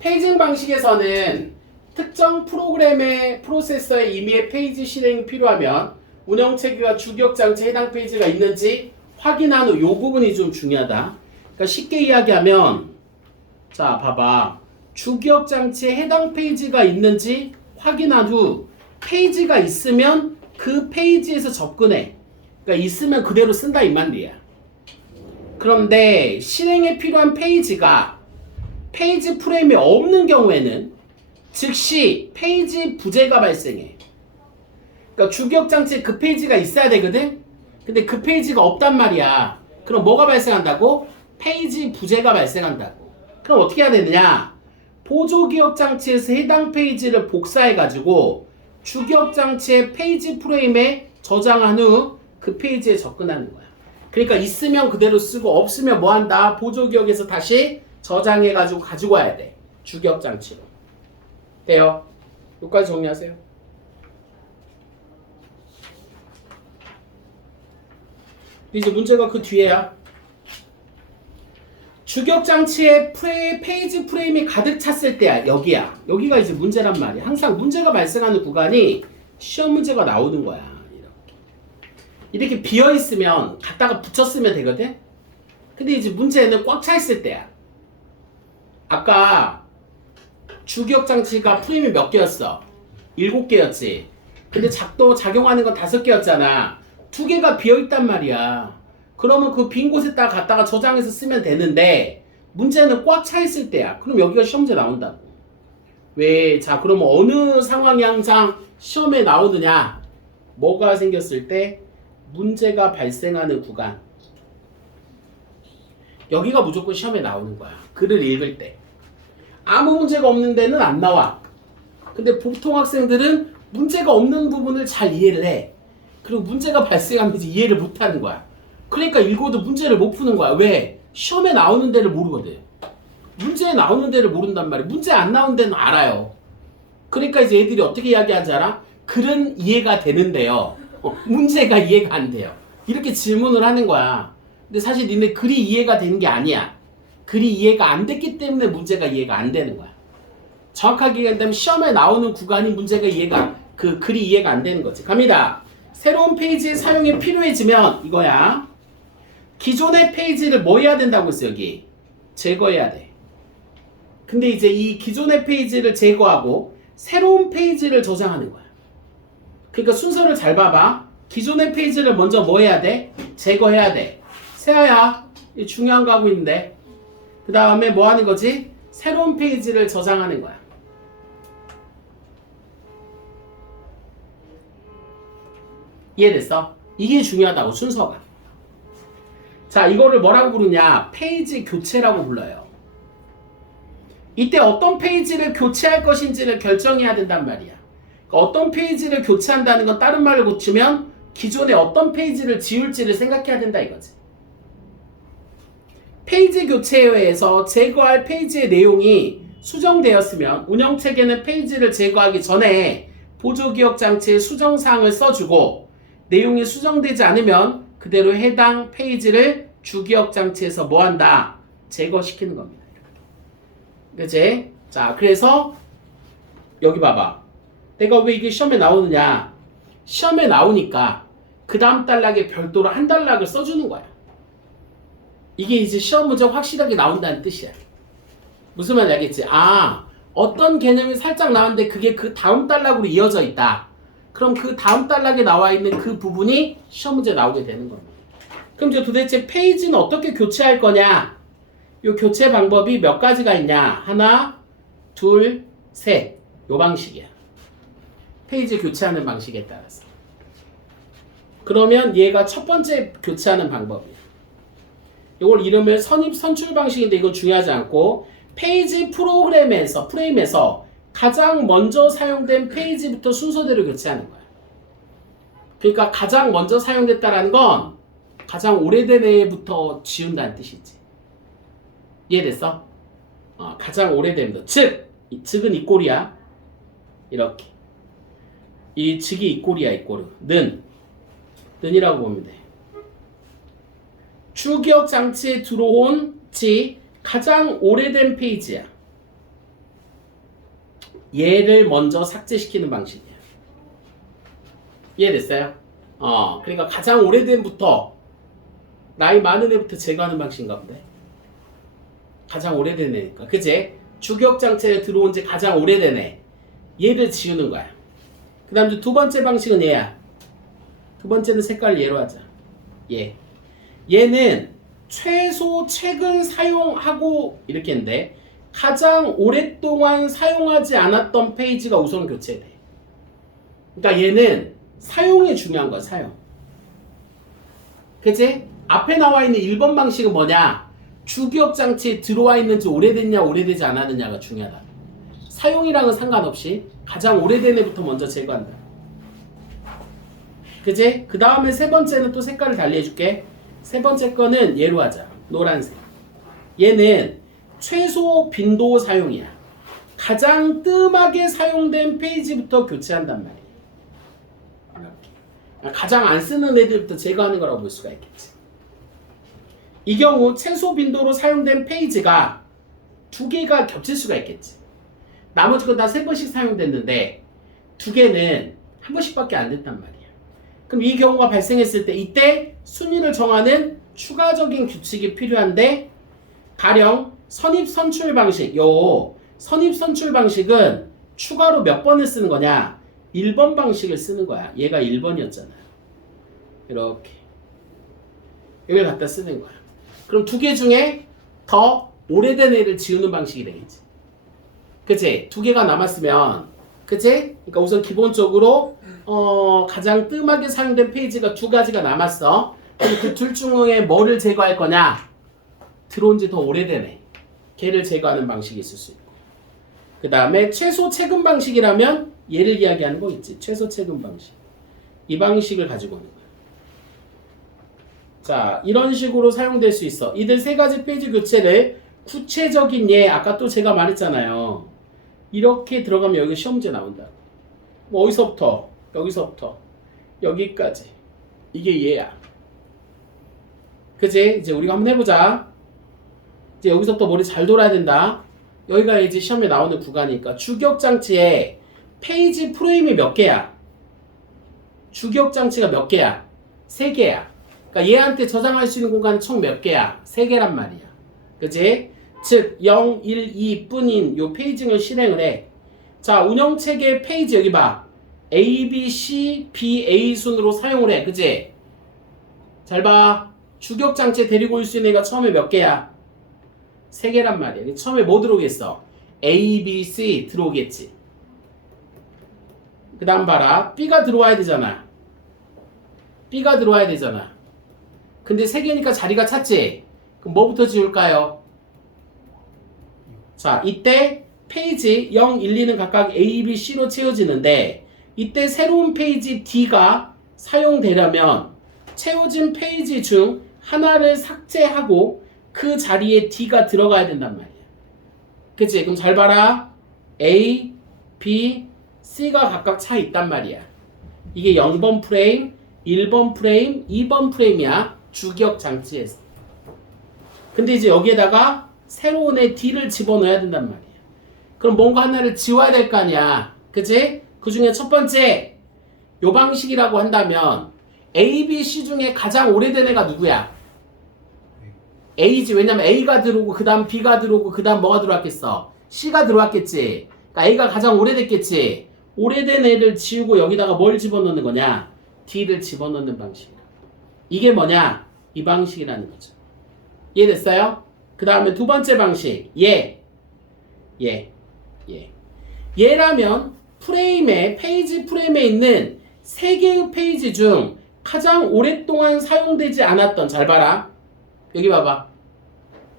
페이징 방식에서는 특정 프로그램의 프로세서의 임의의 페이지 실행이 필요하면 운영체계가 주기억장치에 해당 페이지가 있는지 확인한 후 이 부분이 좀 중요하다. 그러니까 쉽게 이야기하면 자 봐봐. 주기억장치에 해당 페이지가 있는지 확인한 후 페이지가 있으면 그 페이지에서 접근해. 그러니까 있으면 그대로 쓴다 이 말이야. 그런데 실행에 필요한 페이지가 페이지 프레임이 없는 경우에는 즉시 페이지 부재가 발생해. 그러니까 주기억장치에 그 페이지가 있어야 되거든? 근데 그 페이지가 없단 말이야. 그럼 뭐가 발생한다고? 페이지 부재가 발생한다고. 그럼 어떻게 해야 되느냐? 보조기억장치에서 해당 페이지를 복사해가지고 주기억장치의 페이지 프레임에 저장한 후 그 페이지에 접근하는 거야. 그러니까 있으면 그대로 쓰고 없으면 뭐 한다? 보조기억에서 다시 저장해가지고 가지고 와야 돼. 주기억장치로. 돼요? 여기까지 정리하세요. 이제 문제가 그 뒤에야. 주기억장치에 페이지 프레임이 가득 찼을 때야. 여기야. 여기가 이제 문제란 말이야. 항상 문제가 발생하는 구간이 시험 문제가 나오는 거야. 이렇게 비어있으면 갖다가 붙였으면 되거든? 근데 이제 문제는 꽉 차 있을 때야. 아까 주기억장치가 프레임이 몇 개였어? 7개였지. 근데 작동하는 건 5개였잖아. 2개가 비어있단 말이야. 그러면 그 빈 곳에다가 갖다가 저장해서 쓰면 되는데 문제는 꽉 차 있을 때야. 그럼 여기가 시험제 나온다고. 왜? 자, 그러면 어느 상황이 항상 시험에 나오느냐? 뭐가 생겼을 때? 문제가 발생하는 구간. 여기가 무조건 시험에 나오는 거야. 글을 읽을 때. 아무 문제가 없는 데는 안 나와. 근데 보통 학생들은 문제가 없는 부분을 잘 이해를 해. 그리고 문제가 발생하면 이제 이해를 못 하는 거야. 그러니까 읽어도 문제를 못 푸는 거야. 왜? 시험에 나오는 데를 모르거든. 문제에 나오는 데를 모른단 말이야. 문제 안 나오는 데는 알아요. 그러니까 이제 애들이 어떻게 이야기하지 않아? 글은 이해가 되는데요. 문제가 이해가 안 돼요. 이렇게 질문을 하는 거야. 근데 사실 니네 글이 이해가 되는 게 아니야. 글이 이해가 안 됐기 때문에 문제가 이해가 안 되는 거야. 정확하게 얘기하면 시험에 나오는 구간이 문제가 그 글이 이해가 안 되는 거지. 갑니다. 새로운 페이지의 사용이 필요해지면 이거야. 기존의 페이지를 뭐 해야 된다고 했어 여기? 제거해야 돼. 근데 이제 이 기존의 페이지를 제거하고 새로운 페이지를 저장하는 거야. 그러니까 순서를 잘 봐봐. 기존의 페이지를 먼저 뭐 해야 돼? 제거해야 돼. 세아야, 이 중요한 거 하고 있는데. 그 다음에 뭐 하는 거지? 새로운 페이지를 저장하는 거야. 이해됐어? 이게 중요하다고, 순서가. 자, 이거를 뭐라고 부르냐? 페이지 교체라고 불러요. 이때 어떤 페이지를 교체할 것인지를 결정해야 된단 말이야. 어떤 페이지를 교체한다는 건 다른 말로 고치면 기존에 어떤 페이지를 지울지를 생각해야 된다 이거지. 페이지 교체에 의해서 제거할 페이지의 내용이 수정되었으면 운영체계는 페이지를 제거하기 전에 보조기억장치에 수정사항을 써주고 내용이 수정되지 않으면 그대로 해당 페이지를 주기억장치에서 뭐한다? 제거시키는 겁니다. 그치? 자, 그래서 여기 봐봐. 내가 왜 이게 시험에 나오느냐? 시험에 나오니까 그 다음 단락에 별도로 한 단락을 써주는 거야. 이게 이제 시험 문제 확실하게 나온다는 뜻이야. 무슨 말인지 알겠지? 아, 어떤 개념이 살짝 나왔는데 그게 그 다음 단락으로 이어져 있다. 그럼 그 다음 단락에 나와 있는 그 부분이 시험 문제 나오게 되는 겁니다. 그럼 이제 도대체 페이지는 어떻게 교체할 거냐? 이 교체 방법이 몇 가지가 있냐? 하나, 둘, 셋. 요 방식이야. 페이지 교체하는 방식에 따라서. 그러면 얘가 첫 번째 교체하는 방법이야. 이걸 이름을 선입 선출 방식인데 이건 중요하지 않고 페이지 프레임에서 가장 먼저 사용된 페이지부터 순서대로 교체하는 거야. 그러니까 가장 먼저 사용됐다라는 건 가장 오래된 애부터 지운다는 뜻이지. 이해됐어? 가장 오래된 즉은 이꼴이야. 이렇게. 이 즉이 이꼴이야, 이꼴은. 는이라고 보면 돼. 주기억 장치에 들어온 지 가장 오래된 페이지야. 얘를 먼저 삭제시키는 방식이야. 이해됐어요? 그러니까 가장 오래된부터 나이 많은 애부터 제거하는 방식인가 본데. 가장 오래된 애니까. 그치? 주기억 장치에 들어온 지 가장 오래된 애. 얘를 지우는 거야. 그 다음 두 번째 방식은 얘야. 두 번째는 색깔을 얘로 하자. 얘는 최소 최근 사용하고 이렇게 했는데 가장 오랫동안 사용하지 않았던 페이지가 우선 교체돼. 그러니까 얘는 사용이 중요한 거야. 사용. 그치? 앞에 나와 있는 1번 방식은 뭐냐? 주기억 장치에 들어와 있는지 오래됐냐 오래되지 않았느냐가 중요하다. 사용이랑은 상관없이 가장 오래된 애부터 먼저 제거한다. 그치? 그 다음에 세 번째는 또 색깔을 달리 해줄게. 세 번째 거는 얘로 하자. 노란색. 얘는 최소 빈도 사용이야. 가장 뜸하게 사용된 페이지부터 교체한단 말이야. 가장 안 쓰는 애들부터 제거하는 거라고 볼 수가 있겠지. 이 경우 최소 빈도로 사용된 페이지가 두 개가 겹칠 수가 있겠지. 나머지 건 다 세 번씩 사용됐는데 두 개는 한 번씩밖에 안 됐단 말이야. 그럼 이 경우가 발생했을 때 이때 순위를 정하는 추가적인 규칙이 필요한데 가령 선입선출 방식. 요 선입선출 방식은 추가로 몇 번을 쓰는 거냐? 1번 방식을 쓰는 거야. 얘가 1번이었잖아. 이렇게 여기를 갖다 쓰는 거야. 그럼 두 개 중에 더 오래된 애를 지우는 방식이 되겠지. 그치? 두 개가 남았으면 그치? 그러니까 우선 기본적으로 가장 뜸하게 사용된 페이지가 두 가지가 남았어. 그럼 그 둘 중에 뭐를 제거할 거냐? 들어온 지 더 오래된 애. 걔를 제거하는 방식이 있을 수 있고. 그 다음에 최소 최근 방식이라면 얘를 이야기하는 거 있지. 최소 최근 방식. 이 방식을 가지고 오는 거야. 자, 이런 식으로 사용될 수 있어. 이들 세 가지 페이지 교체를 구체적인 예, 아까 또 제가 말했잖아요. 이렇게 들어가면 여기 시험 문제 나온다. 뭐 어디서부터, 여기서부터, 여기까지. 이게 얘야. 그치? 이제 우리가 한번 해보자. 이제 여기서부터 머리 잘 돌아야 된다. 여기가 이제 시험에 나오는 구간이니까 주기억 장치에 페이지 프레임이 몇 개야? 주기억 장치가 몇 개야? 3개야. 그러니까 얘한테 저장할 수 있는 공간이 총 몇 개야? 3개란 말이야. 그치? 즉 0, 1, 2 뿐인 요 페이징을 실행을 해. 자, 운영체계 페이지 여기 봐. A, B, C, B, A 순으로 사용을 해. 그치? 잘 봐. 주기억 장치에 데리고 올 수 있는 애가 처음에 몇 개야? 3개란 말이야. 처음에 뭐 들어오겠어? A, B, C 들어오겠지. 그 다음 봐라. B가 들어와야 되잖아. B가 들어와야 되잖아. 근데 3개니까 자리가 찼지? 그럼 뭐부터 지울까요? 자, 이때 페이지 0, 1, 2는 각각 A, B, C로 채워지는데 이때 새로운 페이지 D가 사용되려면 채워진 페이지 중 하나를 삭제하고 그 자리에 D가 들어가야 된단 말이야. 그치? 그럼 잘 봐라. A, B, C가 각각 차 있단 말이야. 이게 0번 프레임, 1번 프레임, 2번 프레임이야. 주기억 장치에서. 근데 이제 여기에다가 새로운 애 D를 집어넣어야 된단 말이야. 그럼 뭔가 하나를 지워야 될 거 아니야. 그치? 그 중에 첫 번째, 요 방식이라고 한다면 A, B, C 중에 가장 오래된 애가 누구야? A지. 왜냐면 A가 들어오고 그 다음 B가 들어오고 그 다음 뭐가 들어왔겠어? C가 들어왔겠지. 그러니까 A가 가장 오래됐겠지. 오래된 애를 지우고 여기다가 뭘 집어넣는 거냐? D를 집어넣는 방식이야. 이게 뭐냐? 이 방식이라는 거죠. 이해됐어요? 그 다음에 두 번째 방식. 얘라면 프레임에, 페이지 프레임에 있는 3개의 페이지 중 가장 오랫동안 사용되지 않았던, 잘 봐라. 여기 봐봐.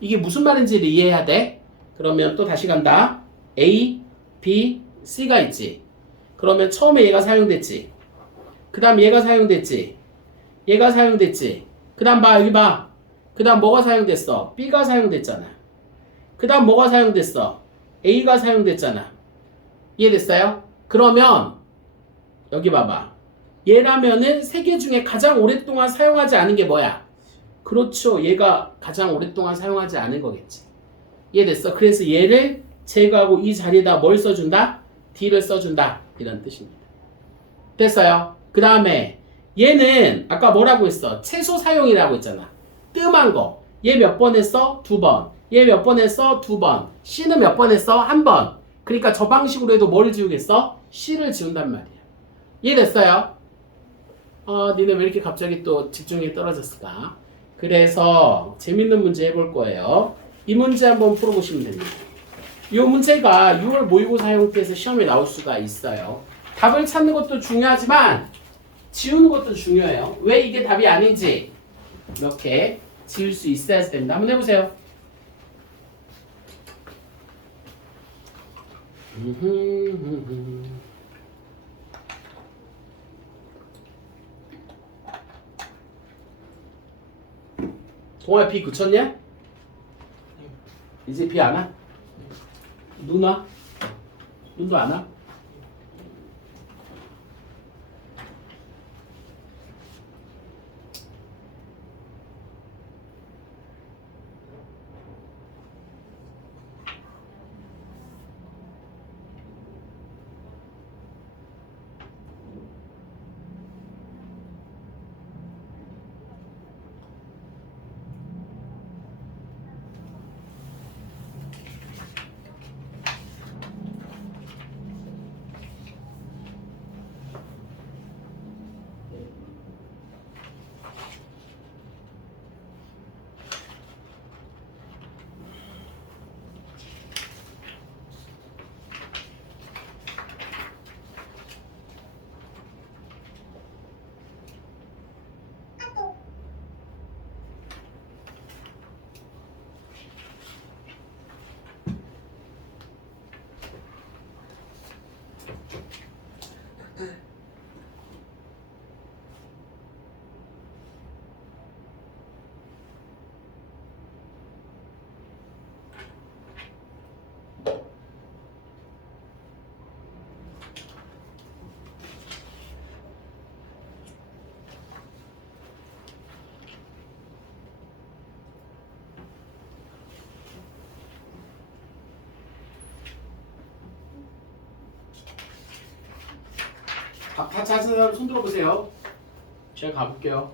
이게 무슨 말인지를 이해해야 돼. 그러면 또 다시 간다. A, B, C가 있지. 그러면 처음에 얘가 사용됐지. 그 다음 얘가 사용됐지. 얘가 사용됐지. 그 다음 봐, 여기 봐. 그 다음 뭐가 사용됐어? B가 사용됐잖아. 그 다음 뭐가 사용됐어? A가 사용됐잖아. 이해됐어요? 그러면 여기 봐봐. 얘라면은 세 개 중에 가장 오랫동안 사용하지 않은 게 뭐야? 그렇죠. 얘가 가장 오랫동안 사용하지 않은 거겠지. 이해됐어? 그래서 얘를 제거하고 이 자리에다 뭘 써준다? D를 써준다. 이런 뜻입니다. 됐어요? 그 다음에 얘는 아까 뭐라고 했어? 최소 사용이라고 했잖아. 뜸한 거. 얘 몇 번 했어? 2번. 얘 몇 번 했어? 2번. C는 몇 번 했어? 1번. 그러니까 저 방식으로 해도 뭘 지우겠어? C를 지운단 말이야. 이해됐어요? 니네 왜 이렇게 갑자기 또 집중력이 떨어졌을까? 그래서 재밌는 문제 해볼 거예요. 이 문제 한번 풀어보시면 됩니다. 이 문제가 6월 모의고사 형태에서 시험에 나올 수가 있어요. 답을 찾는 것도 중요하지만 지우는 것도 중요해요. 왜 이게 답이 아닌지 이렇게 지울 수 있어야 됩니다. 한번 해보세요. 동아야 비 그쳤냐? 이제 비 안 와? 눈 와? 눈도 안 와? 다 찾은 사람 손 들어보세요. 제가 가볼게요.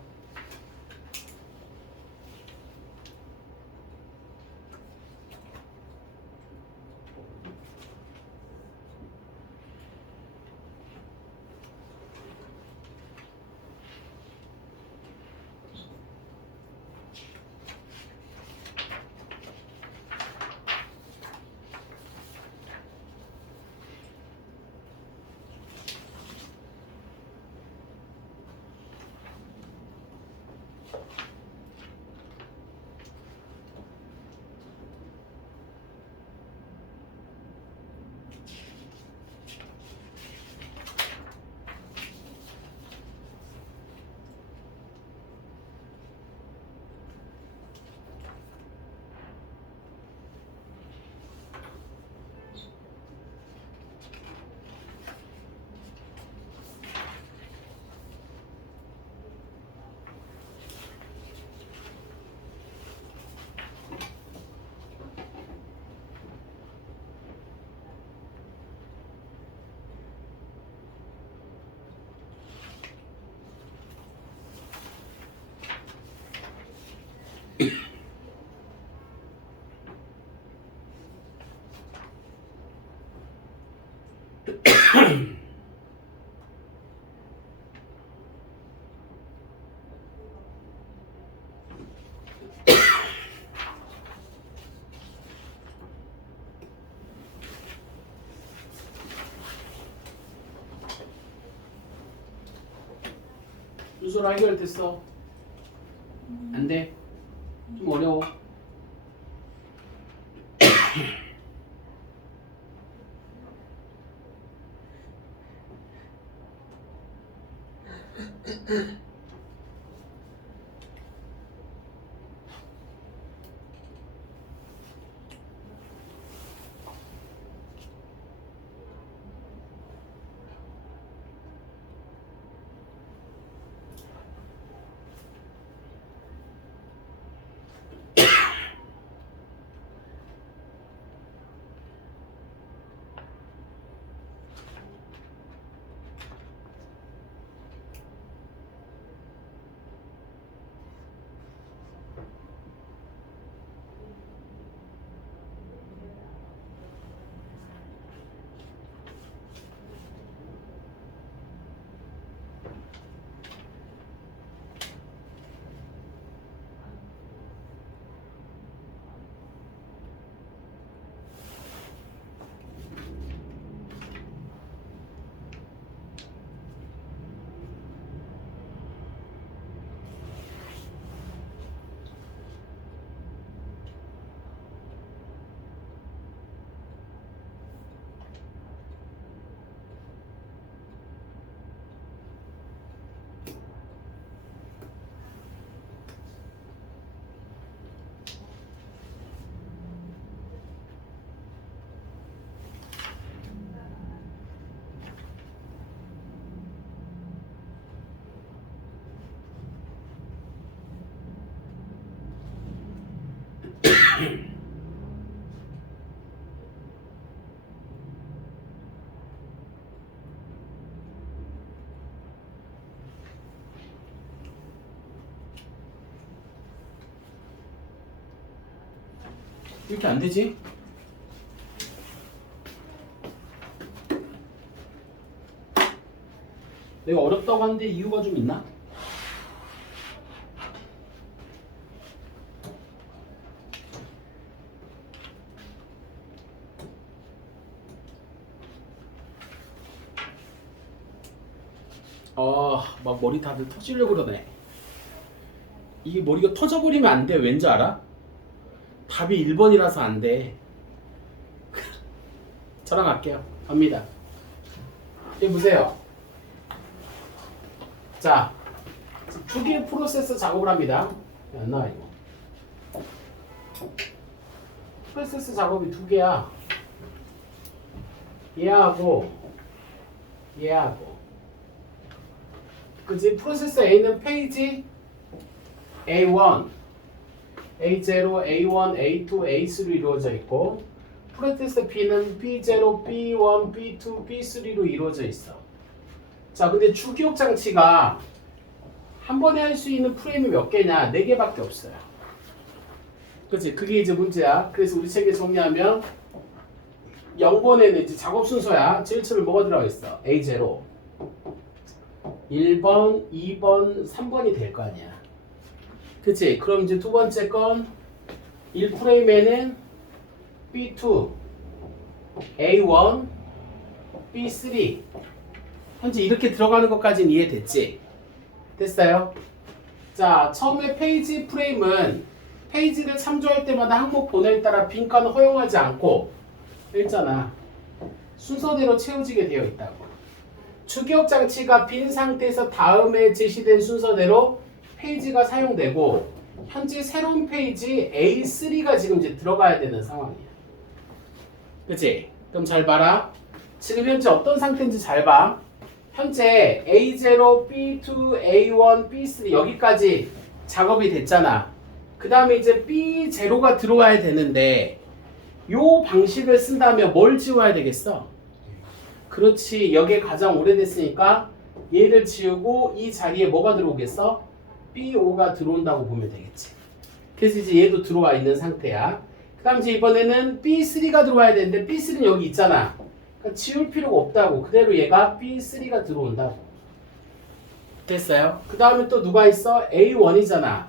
순서로 해결됐어. 안 돼. 좀 어려워. 이렇게 안 되지? 내가 어렵다고 하는데 이유가 좀 있나? 막 머리 다들 터지려고 그러네. 이게 머리가 터져버리면 안 돼. 왠지 알아? 답이 1번이라서 안 돼. 저랑 할게요. 갑니다. 여기 보세요. 자, 두 개의 프로세서 작업을 합니다. 안 나와 이거. 프로세서 작업이 두 개야. 얘하고 얘하고. 그치? 프로세서 A는 페이지 A1, A0, A1, A2, A3로 이루어져 있고 프로세서 B는 B0, B1, B2, B3로 이루어져 있어. 자, 근데 주기억 장치가 한 번에 할 수 있는 프레임이 몇 개냐? 4개밖에 없어요. 그치? 그게 이제 문제야. 그래서 우리 책에 정리하면 0번에는 이제 작업 순서야. 제일 처음에 뭐가 들어가 있어? A0 1번, 2번, 3번이 될 거 아니야. 그치? 그럼 이제 두 번째 건 1프레임에는 B2, A1, B3 현재 이렇게 들어가는 것까지는 이해됐지? 됐어요? 자, 처음에 페이지 프레임은 페이지를 참조할 때마다 항목 번호에 따라 빈칸을 허용하지 않고 있잖아. 순서대로 채워지게 되어 있다고. 주기억 장치가 빈 상태에서 다음에 제시된 순서대로 페이지가 사용되고 현재 새로운 페이지 A3가 지금 이제 들어가야 되는 상황이야. 그치? 그럼 잘 봐라. 지금 현재 어떤 상태인지 잘 봐. 현재 A0, B2, A1, B3 여기까지 작업이 됐잖아. 그 다음에 이제 B0가 들어와야 되는데 요 방식을 쓴다면 뭘 지워야 되겠어? 그렇지. 여기에 가장 오래됐으니까 얘를 지우고 이 자리에 뭐가 들어오겠어? B5가 들어온다고 보면 되겠지. 그래서 이제 얘도 들어와 있는 상태야. 그 다음 이제 이번에는 B3가 들어와야 되는데 B3는 여기 있잖아. 그러니까 지울 필요가 없다고. 그대로 얘가 B3가 들어온다고. 됐어요? 그 다음에 또 누가 있어? A1이잖아.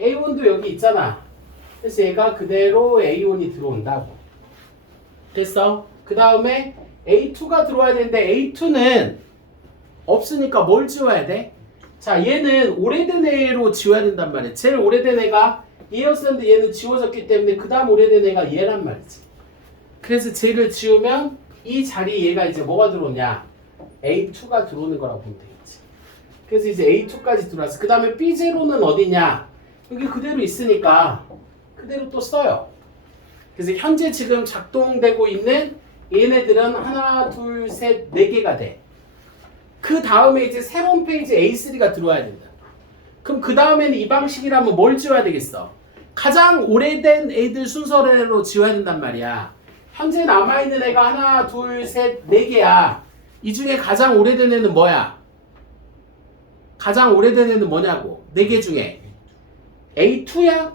A1도 여기 있잖아. 그래서 얘가 그대로 A1이 들어온다고. 됐어? 그 다음에 A2가 들어와야 되는데 A2는 없으니까 뭘 지워야 돼? 자, 얘는 오래된 애로 지워야 된단 말이야. 제일 오래된 애가 얘였었는데 얘는 지워졌기 때문에 그 다음 오래된 애가 얘란 말이지. 그래서 쟤를 지우면 이 자리에 얘가 이제 뭐가 들어오냐? A2가 들어오는 거라고 보면 되겠지. 그래서 이제 A2까지 들어왔어. 그 다음에 B0는 어디냐? 여기 그대로 있으니까 그대로 또 써요. 그래서 현재 지금 작동되고 있는 얘네들은 하나, 둘, 셋, 네 개가 돼. 그 다음에 이제 새로운 페이지 A3가 들어와야 된다. 그럼 그 다음에는 이 방식이라면 뭘 지워야 되겠어? 가장 오래된 애들 순서대로 지워야 된단 말이야. 현재 남아있는 애가 하나, 둘, 셋, 네 개야. 이 중에 가장 오래된 애는 뭐야? 가장 오래된 애는 뭐냐고? 네 개 중에 A2야?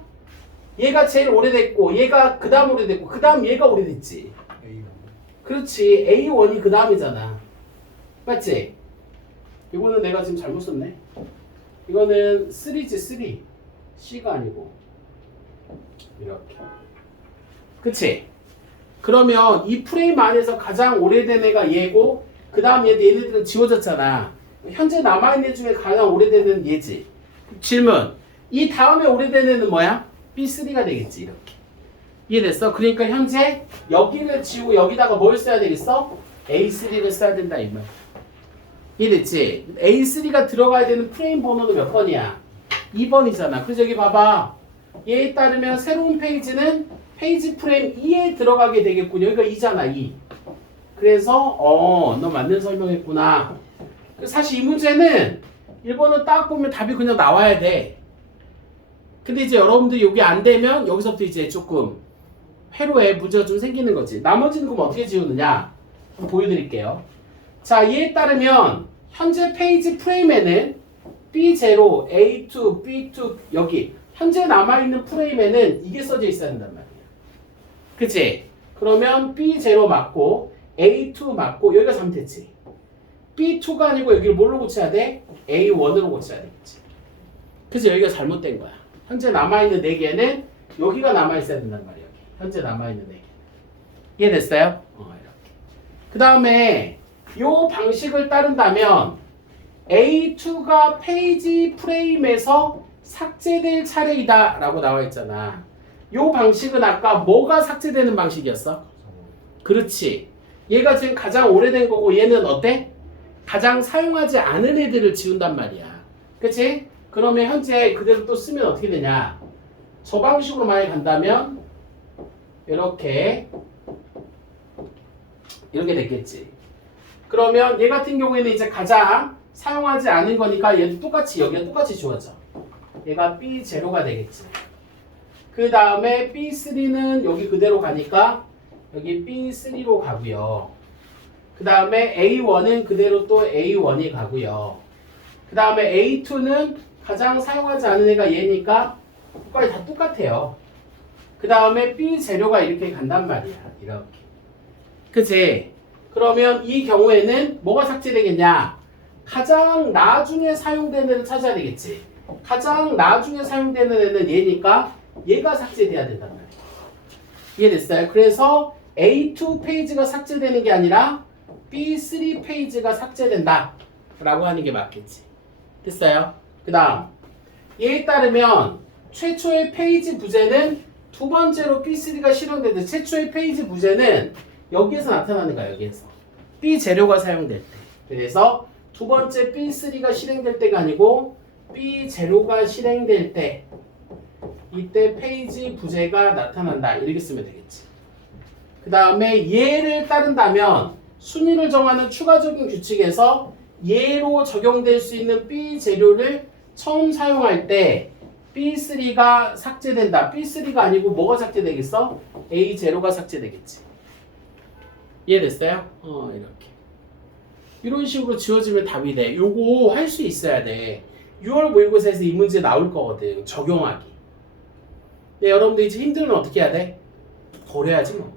얘가 제일 오래됐고 얘가 그 다음 오래됐고 그 다음 얘가 오래됐지. A1. 그렇지. A1이 그 다음이잖아. 맞지? 이거는 내가 지금 잘못 썼네. 이거는 3지 3. C가 아니고 이렇게. 그치? 그러면 이 프레임 안에서 가장 오래된 애가 얘고 그 다음 얘네들은 지워졌잖아. 현재 남아있는 애 중에 가장 오래된 애는 얘지. 질문. 이 다음에 오래된 애는 뭐야? B3가 되겠지. 이렇게. 이해됐어? 그러니까 현재 여기를 지우고 여기다가 뭘 써야 되겠어? A3를 써야 된다 이 말. 이해됐지? A3가 들어가야 되는 프레임 번호는 몇 번이야? 2번이잖아. 그래서 여기 봐봐. 얘에 따르면 새로운 페이지는 페이지 프레임 2에 들어가게 되겠군요. 여기가 2잖아. 2. 그래서 너 맞는 설명했구나. 사실 이 문제는 1번은 딱 보면 답이 그냥 나와야 돼. 근데 이제 여러분들 여기 안 되면 여기서부터 이제 조금 회로에 문제가 좀 생기는 거지. 나머지는 그럼 어떻게 지우느냐? 한번 보여드릴게요. 자, 이에 따르면 현재 페이지 프레임에는 B0, A2, B2 여기 현재 남아있는 프레임에는 이게 써져 있어야 된단 말이야. 그치? 그러면 B0 맞고 A2 맞고 여기가 잘못했지. B2가 아니고 여기를 뭘로 고쳐야 돼? A1으로 고쳐야 되겠지. 그래서 여기가 잘못된 거야. 현재 남아있는 4개는 여기가 남아있어야 된단 말이야. 여기. 현재 남아있는 4개. 이해됐어요? 이렇게. 그 다음에 이 방식을 따른다면 A2가 페이지 프레임에서 삭제될 차례이다 라고 나와 있잖아. 이 방식은 아까 뭐가 삭제되는 방식이었어? 그렇지. 얘가 지금 가장 오래된 거고 얘는 어때? 가장 사용하지 않은 애들을 지운단 말이야. 그치? 그러면 현재 그대로 또 쓰면 어떻게 되냐? 저 방식으로 만약에 간다면 이렇게 됐겠지. 그러면 얘 같은 경우에는 이제 가장 사용하지 않은 거니까 얘도 똑같이 여기가 똑같이 지워져. 얘가 B0가 되겠지. 그 다음에 B3는 여기 그대로 가니까 여기 B3로 가고요. 그 다음에 A1은 그대로 또 A1이 가고요. 그 다음에 A2는 가장 사용하지 않은 애가 얘니까 끝까지 다 똑같아요. 그 다음에 B 재료가 이렇게 간단 말이야. 이렇게. 그치? 그러면 이 경우에는 뭐가 삭제되겠냐? 가장 나중에 사용되는 애를 찾아야 되겠지. 가장 나중에 사용되는 애는 얘니까 얘가 삭제돼야 된단 말이야. 이해됐어요? 그래서 A2 페이지가 삭제되는 게 아니라 B3 페이지가 삭제된다 라고 하는 게 맞겠지. 됐어요? 그 다음 얘에 따르면 최초의 페이지 부재는 두 번째로 B3가 실행되는데 최초의 페이지 부재는 여기에서 나타나는 거야. 여기에서 B 재료가 사용될 때. 그래서 두 번째 B3가 실행될 때가 아니고 B 재료가 실행될 때 이때 페이지 부재가 나타난다. 이렇게 쓰면 되겠지. 그 다음에 얘를 따른다면 순위를 정하는 추가적인 규칙에서 얘로 적용될 수 있는 B 재료를 처음 사용할 때 B3가 삭제된다. B3가 아니고 뭐가 삭제되겠어? A0가 삭제되겠지. 이해됐어요? 이렇게. 이런 식으로 지워지면 답이 돼. 요거 할 수 있어야 돼. 6월 모의고사에서 이 문제 나올 거거든. 적용하기. 근데 여러분들 이제 힘들면 어떻게 해야 돼? 버려야지 뭐.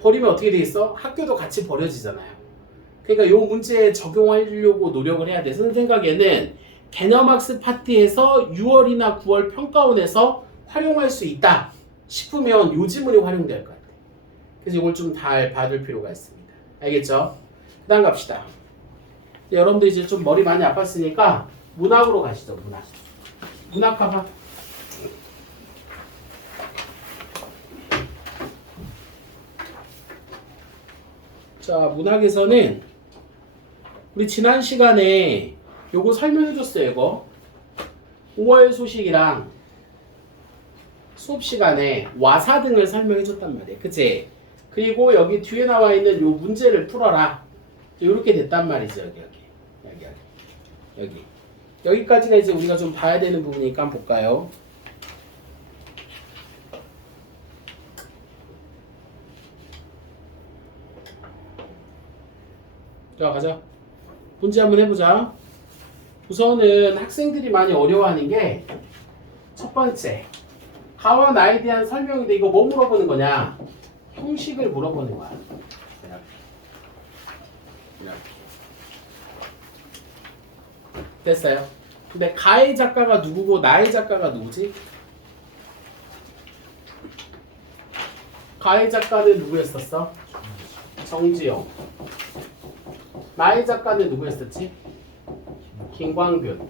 버리면 어떻게 되겠어? 학교도 같이 버려지잖아요. 그러니까 요 문제에 적용하려고 노력을 해야 돼. 선생님 생각에는 개념학습 파트에서 6월이나 9월 평가원에서 활용할 수 있다 싶으면 요 지문이 활용될 것 같아. 그래서 이걸 좀 잘 봐둘 필요가 있습니다. 알겠죠? 그 다음 갑시다. 여러분들 이제 좀 머리 많이 아팠으니까 문학으로 가시죠. 문학. 문학 가봐. 자, 문학에서는 우리 지난 시간에 요거 설명해줬어요. 이거 5월 소식이랑 수업 시간에 와사 등을 설명해줬단 말이에요. 그치? 그리고 여기 뒤에 나와 있는 요 문제를 풀어라. 이렇게 됐단 말이죠. 여기. 여기까지가 이제 우리가 좀 봐야 되는 부분이니까 한번 볼까요? 자, 가자. 문제 한번 해보자. 우선은 학생들이 많이 어려워하는 게 첫 번째, 가와 나에 대한 설명인데 이거 뭐 물어보는 거냐? 형식을 물어보는 거야. 이렇게. 됐어요. 근데 가의 작가가 누구고 나의 작가가 누구지? 가의 작가는 누구였었어? 정지영. 나의 작가는 누구였었지? 김광균.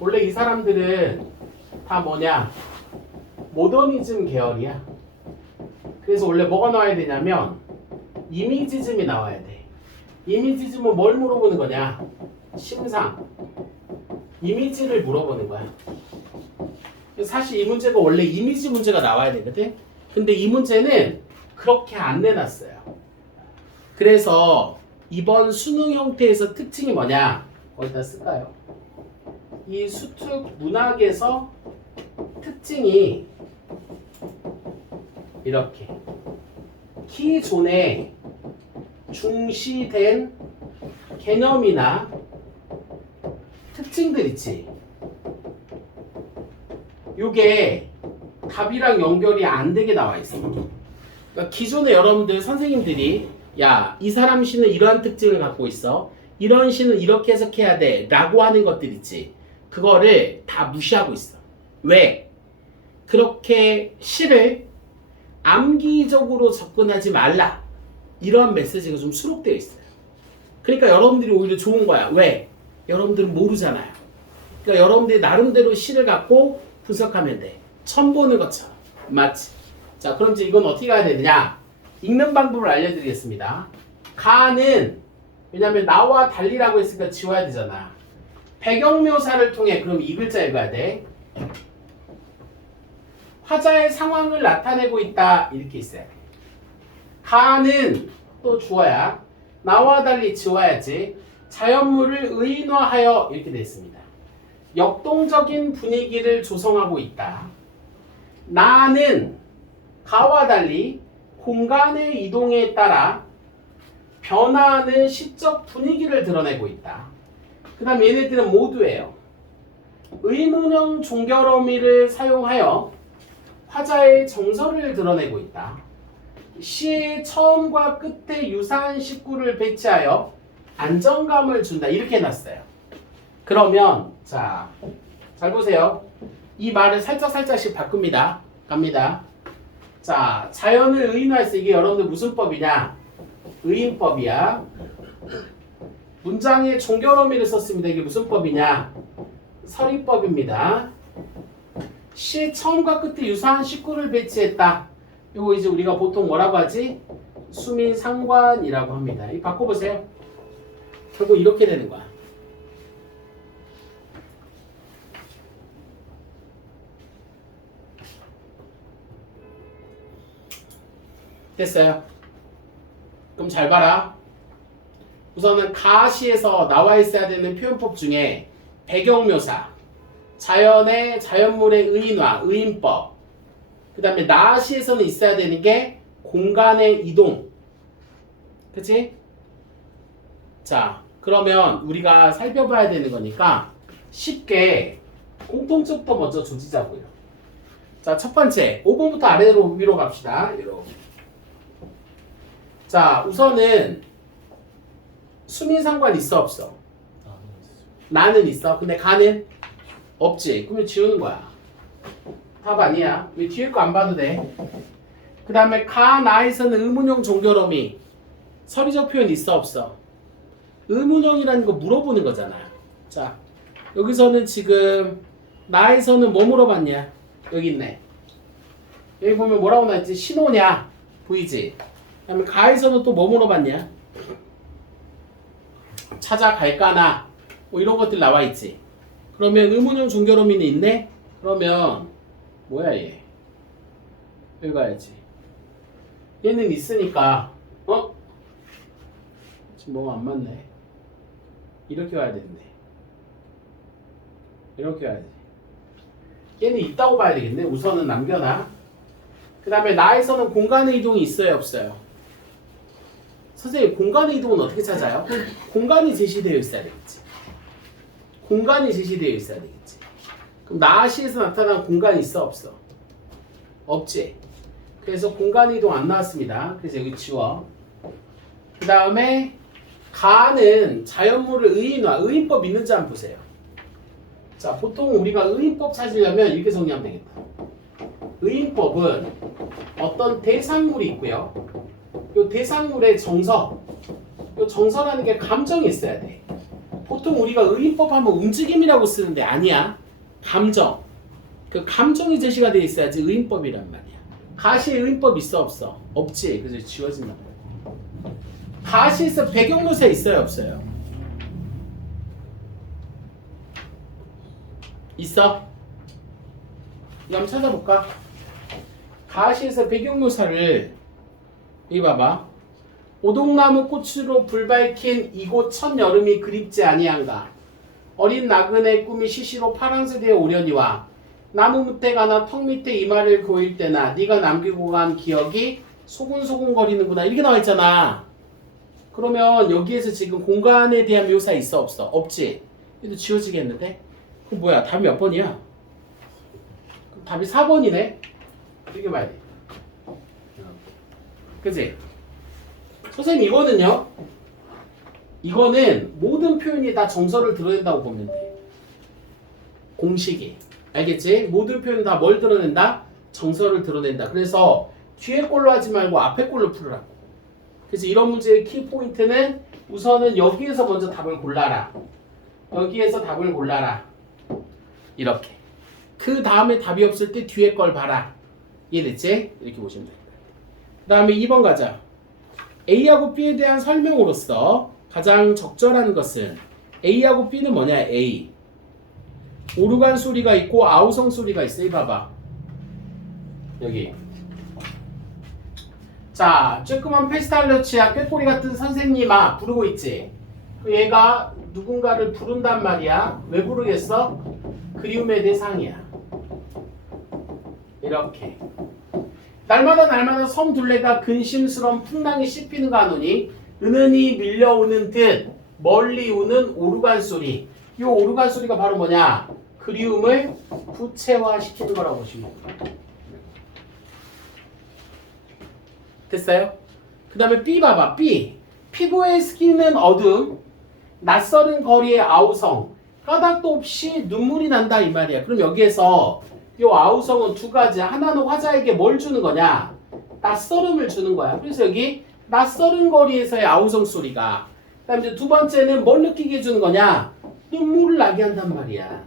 원래 이 사람들은 다 뭐냐? 모더니즘 계열이야. 그래서 원래 뭐가 나와야 되냐면 이미지즘이 나와야 돼. 이미지즘은 뭘 물어보는 거냐? 심상. 이미지를 물어보는 거야. 사실 이 문제가 원래 이미지 문제가 나와야 되거든. 근데 이 문제는 그렇게 안 내놨어요. 그래서 이번 수능 형태에서 특징이 뭐냐? 어디다 쓸까요? 이 수특 문학에서 특징이 이렇게 기존에 중시된 개념이나 특징들 있지. 요게 답이랑 연결이 안 되게 나와 있어. 그러니까 기존에 여러분들 선생님들이 야, 이 사람 시는 이러한 특징을 갖고 있어. 이런 시는 이렇게 해석해야 돼. 라고 하는 것들 있지. 그거를 다 무시하고 있어. 왜? 그렇게 시를 암기적으로 접근하지 말라. 이런 메시지가 좀 수록되어 있어요. 그러니까 여러분들이 오히려 좋은 거야. 왜? 여러분들은 모르잖아요. 그러니까 여러분들이 나름대로 시를 갖고 분석하면 돼. 처음 보는 것처럼. 맞지? 자, 그럼 이제 이건 어떻게 해야 되느냐? 읽는 방법을 알려드리겠습니다. 가는 왜냐면 나와 달리라고 했으니까 지워야 되잖아. 배경묘사를 통해 그럼 이 글자 읽어야 돼. 화자의 상황을 나타내고 있다 이렇게 있어야 돼. 가는 또 주어야. 나와 달리 지워야지. 자연물을 의인화하여 이렇게 되어 있습니다. 역동적인 분위기를 조성하고 있다. 나는 가와 달리 공간의 이동에 따라 변화하는 시적 분위기를 드러내고 있다. 그 다음 얘네들은 모두예요. 의문형 종결어미를 사용하여 화자의 정서를 드러내고 있다. 시의 처음과 끝에 유사한 식구를 배치하여 안정감을 준다. 이렇게 해놨어요. 그러면 자, 잘 보세요. 이 말을 살짝씩 바꿉니다. 갑니다. 자, 자연을 의인화했어. 이게 여러분들 무슨 법이냐? 의인법이야. 문장에 종결어미를 썼습니다. 이게 무슨 법이냐? 서리법입니다. 시 처음과 끝에 유사한 식구를 배치했다. 이거 이제 우리가 보통 뭐라고 하지? 수미상관이라고 합니다. 이 바꿔보세요. 결국 이렇게 되는 거야. 됐어요. 그럼 잘 봐라. 우선은 가시에서 나와 있어야 되는 표현법 중에 배경묘사, 자연물의 의인화, 의인법. 그 다음에 나시에서는 있어야 되는 게 공간의 이동. 그치? 자, 그러면 우리가 살펴봐야 되는 거니까 쉽게 공통점부터 먼저 조지자고요. 자, 첫 번째 5번부터 아래로 위로 갑시다. 이렇게. 자, 우선은 수민상관 있어 없어? 나는 있어. 근데 가는 없지. 그러면 지우는 거야. 답 아니야. 왜 뒤에 거 안 봐도 돼. 그 다음에 가 나에서는 의문형 종결어미 서리적 표현 있어 없어? 의문형이라는 거 물어보는 거잖아. 자, 여기서는 지금 나에서는 뭐 물어봤냐? 여기 있네. 여기 보면 뭐라고 나왔지? 신호냐? 보이지? 그 다음에 가에서는 또 뭐 물어봤냐? 찾아갈까나? 뭐 이런 것들 나와 있지. 그러면 의문형 종결어민이 있네? 그러면 뭐야 얘? 여기 가야지. 얘는 있으니까 지금 뭐가 안 맞네. 이렇게 와야 되는데. 이렇게 와야 돼. 얘는 있다고 봐야 되겠네. 우선은 남겨놔. 그 다음에 나에서는 공간의 이동이 있어요, 없어요? 선생님, 공간의 이동은 어떻게 찾아요? 공간이 제시되어 있어야 되겠지. 공간이 제시되어 있어야 되겠지. 그럼 나시에서 나타난 공간이 있어, 없어? 없지. 그래서 공간의 이동 안 나왔습니다. 그래서 여기 지워. 그 다음에 가는 자연물을 의인법 있는지 한번 보세요. 자, 보통 우리가 의인법 찾으려면 이렇게 정리하면 되겠다. 의인법은 어떤 대상물이 있고요. 이 대상물의 정서, 이 정서라는 게 감정이 있어야 돼. 보통 우리가 의인법 하면 움직임이라고 쓰는데 아니야. 감정. 그 감정이 제시가 돼 있어야지 의인법이란 말이야. 가시에 의인법 있어, 없어? 없지. 그래서 지워진단 말이야. 가시에서 배경묘사 있어요, 없어요? 있어? 이거 한번 찾아볼까? 가시에서 배경묘사를 여기 봐봐. 오동나무 꽃으로 불 밝힌 이곳 첫 여름이 그립지 아니한가. 어린 나그네 꿈이 시시로 파랑새되어 오려니와 나무 밑에 가나 턱 밑에 이마를 고일 때나 네가 남기고 간 기억이 소근소근거리는구나. 이렇게 나와 있잖아. 그러면 여기에서 지금 공간에 대한 묘사 있어, 없어? 없지. 얘도 지워지겠는데? 그럼 뭐야? 답이 몇 번이야? 그럼 답이 4번이네? 이렇게 봐야 돼. 그치? 선생님, 이거는요? 이거는 모든 표현이 다 정서를 드러낸다고 보면 돼. 공식이. 알겠지? 모든 표현은 다 뭘 드러낸다? 정서를 드러낸다. 그래서 뒤에 걸로 하지 말고 앞에 걸로 풀으라고. 그래서 이런 문제의 키포인트는 우선은 여기에서 먼저 답을 골라라. 여기에서 답을 골라라. 이렇게. 그 다음에 답이 없을 때 뒤에 걸 봐라. 이해됐지? 이렇게 보시면 됩니다. 그 다음에 2번 가자. A하고 B에 대한 설명으로서 가장 적절한 것은 A하고 B는 뭐냐? A. 오르간 소리가 있고 아우성 소리가 있어. 이 봐봐. 여기. 자, 쬐끄만 페스탈로치야 꾀꼬리 같은 선생님아 부르고 있지. 얘가 누군가를 부른단 말이야. 왜 부르겠어? 그리움의 대상이야. 이렇게. 날마다 섬둘레가 근심스러운 풍랑이 씹히는가 하노니 은은히 밀려오는 듯 멀리 우는 오르간 소리. 이 오르간 소리가 바로 뭐냐? 그리움을 구체화시키는 거라고 보시면 됩니다. 됐어요? 그 다음에 B 봐봐. B. 피부에 스키는 어둠, 낯설은 거리의 아우성, 까닭도 없이 눈물이 난다 이 말이야. 그럼 여기에서 이 아우성은 두 가지. 하나는 화자에게 뭘 주는 거냐? 낯설음을 주는 거야. 그래서 여기 낯설은 거리에서의 아우성 소리가. 그 다음에 두 번째는 뭘 느끼게 해주는 거냐? 눈물을 나게 한단 말이야.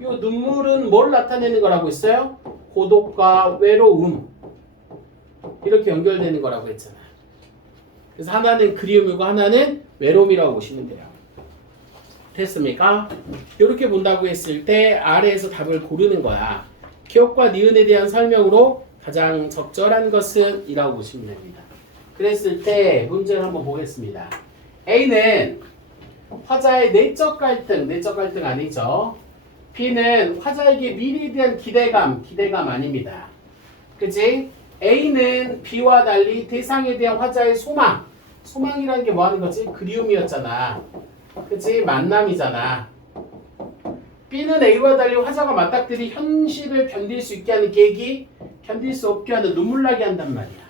이 눈물은 뭘 나타내는 거라고 했어요? 고독과 외로움. 이렇게 연결되는 거라고 했잖아. 그래서 하나는 그리움이고 하나는 외로움이라고 보시면 돼요. 됐습니까? 이렇게 본다고 했을 때 아래에서 답을 고르는 거야. 기억과 니은에 대한 설명으로 가장 적절한 것은 이라고 보시면 됩니다. 그랬을 때 문제를 한번 보겠습니다. A는 화자의 내적 갈등 아니죠. B는 화자에게 미래에 대한 기대감 아닙니다. 그치? A는 B와 달리 대상에 대한 화자의 소망이라는 게 뭐 하는 거지? 그리움이었잖아. 그치? 만남이잖아. B는 A와 달리 화자가 맞닥뜨린 현실을 견딜 수 있게 하는 계기, 견딜 수 없게 하는 눈물 나게 한단 말이야.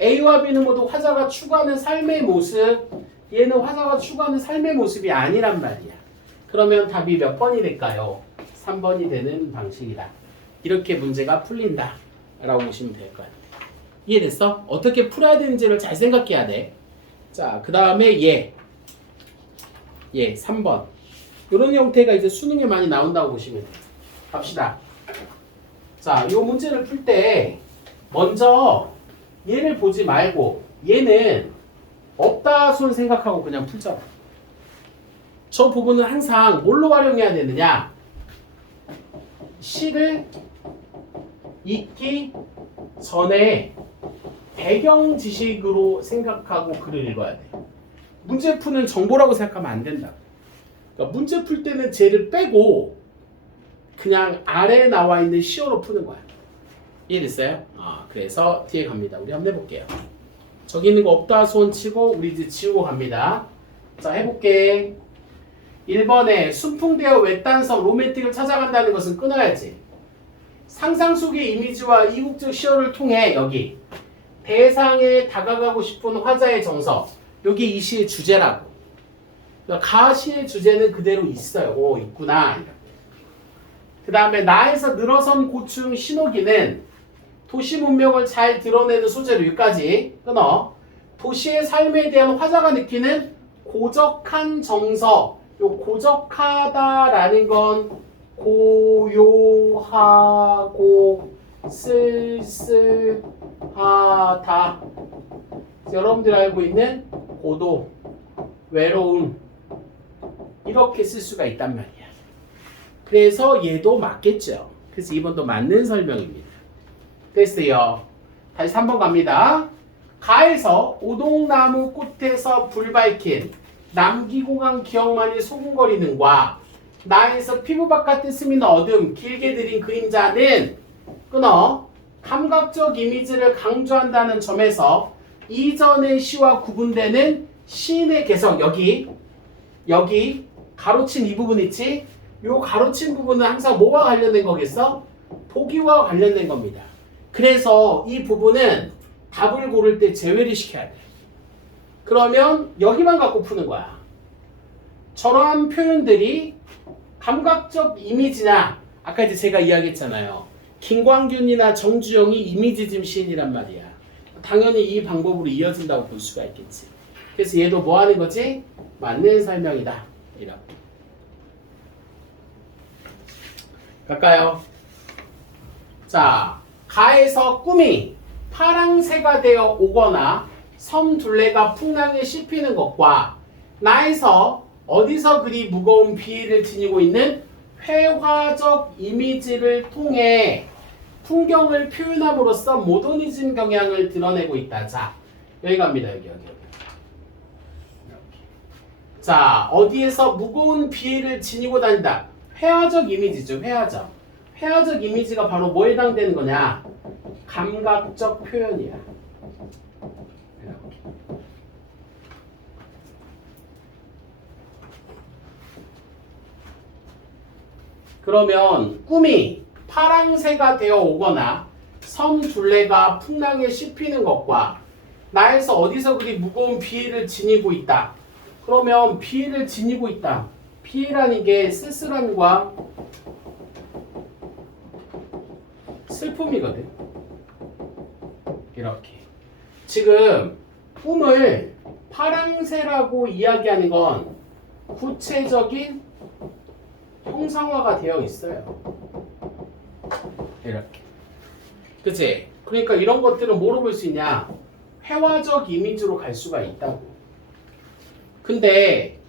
A와 B는 모두 화자가 추구하는 삶의 모습, 얘는 화자가 추구하는 삶의 모습이 아니란 말이야. 그러면 답이 몇 번이 될까요? 3번이 되는 방식이다. 이렇게 문제가 풀린다 라고 보시면 될 거야. 이해됐어? 어떻게 풀어야 되는지를 잘 생각해야 돼. 자, 그 다음에 얘. 예, 3번. 이런 형태가 이제 수능에 많이 나온다고 보시면 돼요. 갑시다. 자, 이 문제를 풀 때 먼저 얘를 보지 말고 얘는 없다 손 생각하고 그냥 풀자. 저 부분은 항상 뭘로 활용해야 되느냐? 시를 읽기 전에 배경 지식으로 생각하고 글을 읽어야 돼요. 문제 푸는 정보라고 생각하면 안 된다. 그러니까 문제 풀 때는 쟤를 빼고 그냥 아래에 나와 있는 시어로 푸는 거야. 이해됐어요? 그래서 뒤에 갑니다. 우리 한번 해볼게요. 저기 있는 거 없다 손 치고 우리 이제 지우고 갑니다. 자, 해볼게. 1번에 순풍되어 외딴섬 로맨틱을 찾아간다는 것은 끊어야지. 상상 속의 이미지와 이국적 시어를 통해 여기 대상에 다가가고 싶은 화자의 정서, 여기 이 시의 주제라고. 그러니까 가시의 주제는 그대로 있어요. 오, 있구나. 그 다음에 나에서 늘어선 고충 신호기는 도시 문명을 잘 드러내는 소재로 여기까지 끊어. 도시의 삶에 대한 화자가 느끼는 고적한 정서. 요 고적하다라는 건 고요하고 쓸쓸하다. 여러분들 알고 있는 고도, 외로움 이렇게 쓸 수가 있단 말이야. 그래서 얘도 맞겠죠. 그래서 2번도 맞는 설명입니다. 됐어요. 다시 3번 갑니다. 가에서 오동나무 꽃에서 불 밝힌 남기고 간 기억만이 소근거리는과 나에서 피부 바깥에 스미는 어둠 길게 들인 그림자는 끊어 감각적 이미지를 강조한다는 점에서 이전의 시와 구분되는 시인의 개성 여기 가로친 이 부분 있지? 요 가로친 부분은 항상 뭐와 관련된 거겠어? 보기와 관련된 겁니다. 그래서 이 부분은 답을 고를 때 제외를 시켜야 돼. 그러면 여기만 갖고 푸는 거야. 저러한 표현들이 감각적 이미지나 아까 이제 제가 이야기했잖아요. 김광균이나 정주영이 이미지즘 시인이란 말이야. 당연히 이 방법으로 이어진다고 볼 수가 있겠지. 그래서 얘도 뭐 하는 거지? 맞는 설명이다. 이렇게. 갈까요? 자, 가에서 꿈이 파랑새가 되어 오거나 섬 둘레가 풍랑에 씹히는 것과 나에서 어디서 그리 무거운 비위를 지니고 있는 회화적 이미지를 통해 풍경을 표현함으로써 모더니즘 경향을 드러내고 있다. 자, 여기 갑니다. 여기. 자, 어디에서 무거운 비위를 지니고 다닌다. 회화적 이미지죠. 회화적 이미지가 바로 뭐에 해당되는 거냐? 감각적 표현이야. 그러면 꿈이 파랑새가 되어 오거나 섬 둘레가 풍랑에 씹히는 것과 나에서 어디서 그리 무거운 비위를 지니고 있다. 그러면 비위를 지니고 있다. 비위라는 게 쓸쓸함과 슬픔이거든. 이렇게. 지금 꿈을 파랑새라고 이야기하는 건 구체적인 형상화가 되어 있어요. 이렇게. 그치? 그러니까 이런 것들은 뭐로 볼 수 있냐? 회화적 이미지로 갈 수가 있다고. 근데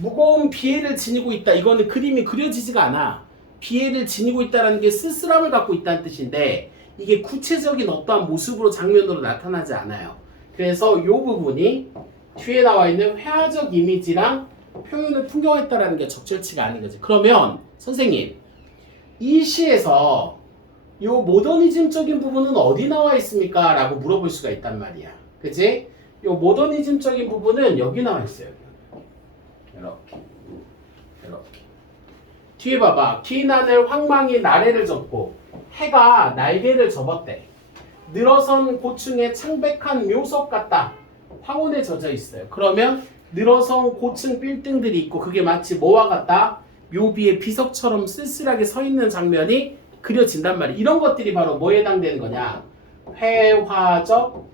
무거운 비애를 지니고 있다. 이거는 그림이 그려지지가 않아. 비애를 지니고 있다는 게 쓸쓸함을 갖고 있다는 뜻인데 이게 구체적인 어떠한 모습으로 장면으로 나타나지 않아요. 그래서 이 부분이 뒤에 나와 있는 회화적 이미지랑 표현을 풍경했다라는 게 적절치가 않은 거지. 그러면 선생님 이 시에서 이 모더니즘적인 부분은 어디 나와 있습니까? 라고 물어볼 수가 있단 말이야. 그치? 이 모더니즘적인 부분은 여기 나와 있어요. 이렇게. 뒤에 봐봐. 긴 하늘 황망이 나래를 접고 해가 날개를 접었대. 늘어선 고층의 창백한 묘석 같다. 황혼에 젖어 있어요. 그러면 늘어선 고층 빌딩들이 있고 그게 마치 뭐와 같다? 묘비의 비석처럼 쓸쓸하게 서 있는 장면이 그려진단 말이야. 이런 것들이 바로 뭐에 해당되는 거냐? 회화적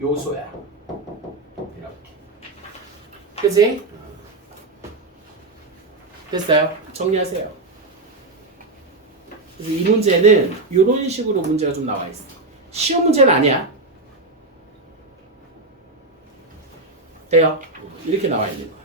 요소야. 이렇게. 그치? 됐어요? 정리하세요. 그래서 이 문제는 이런 식으로 문제가 좀 나와 있어. 쉬운 문제는 아니야. 돼요? 이렇게 나와 있는 거야.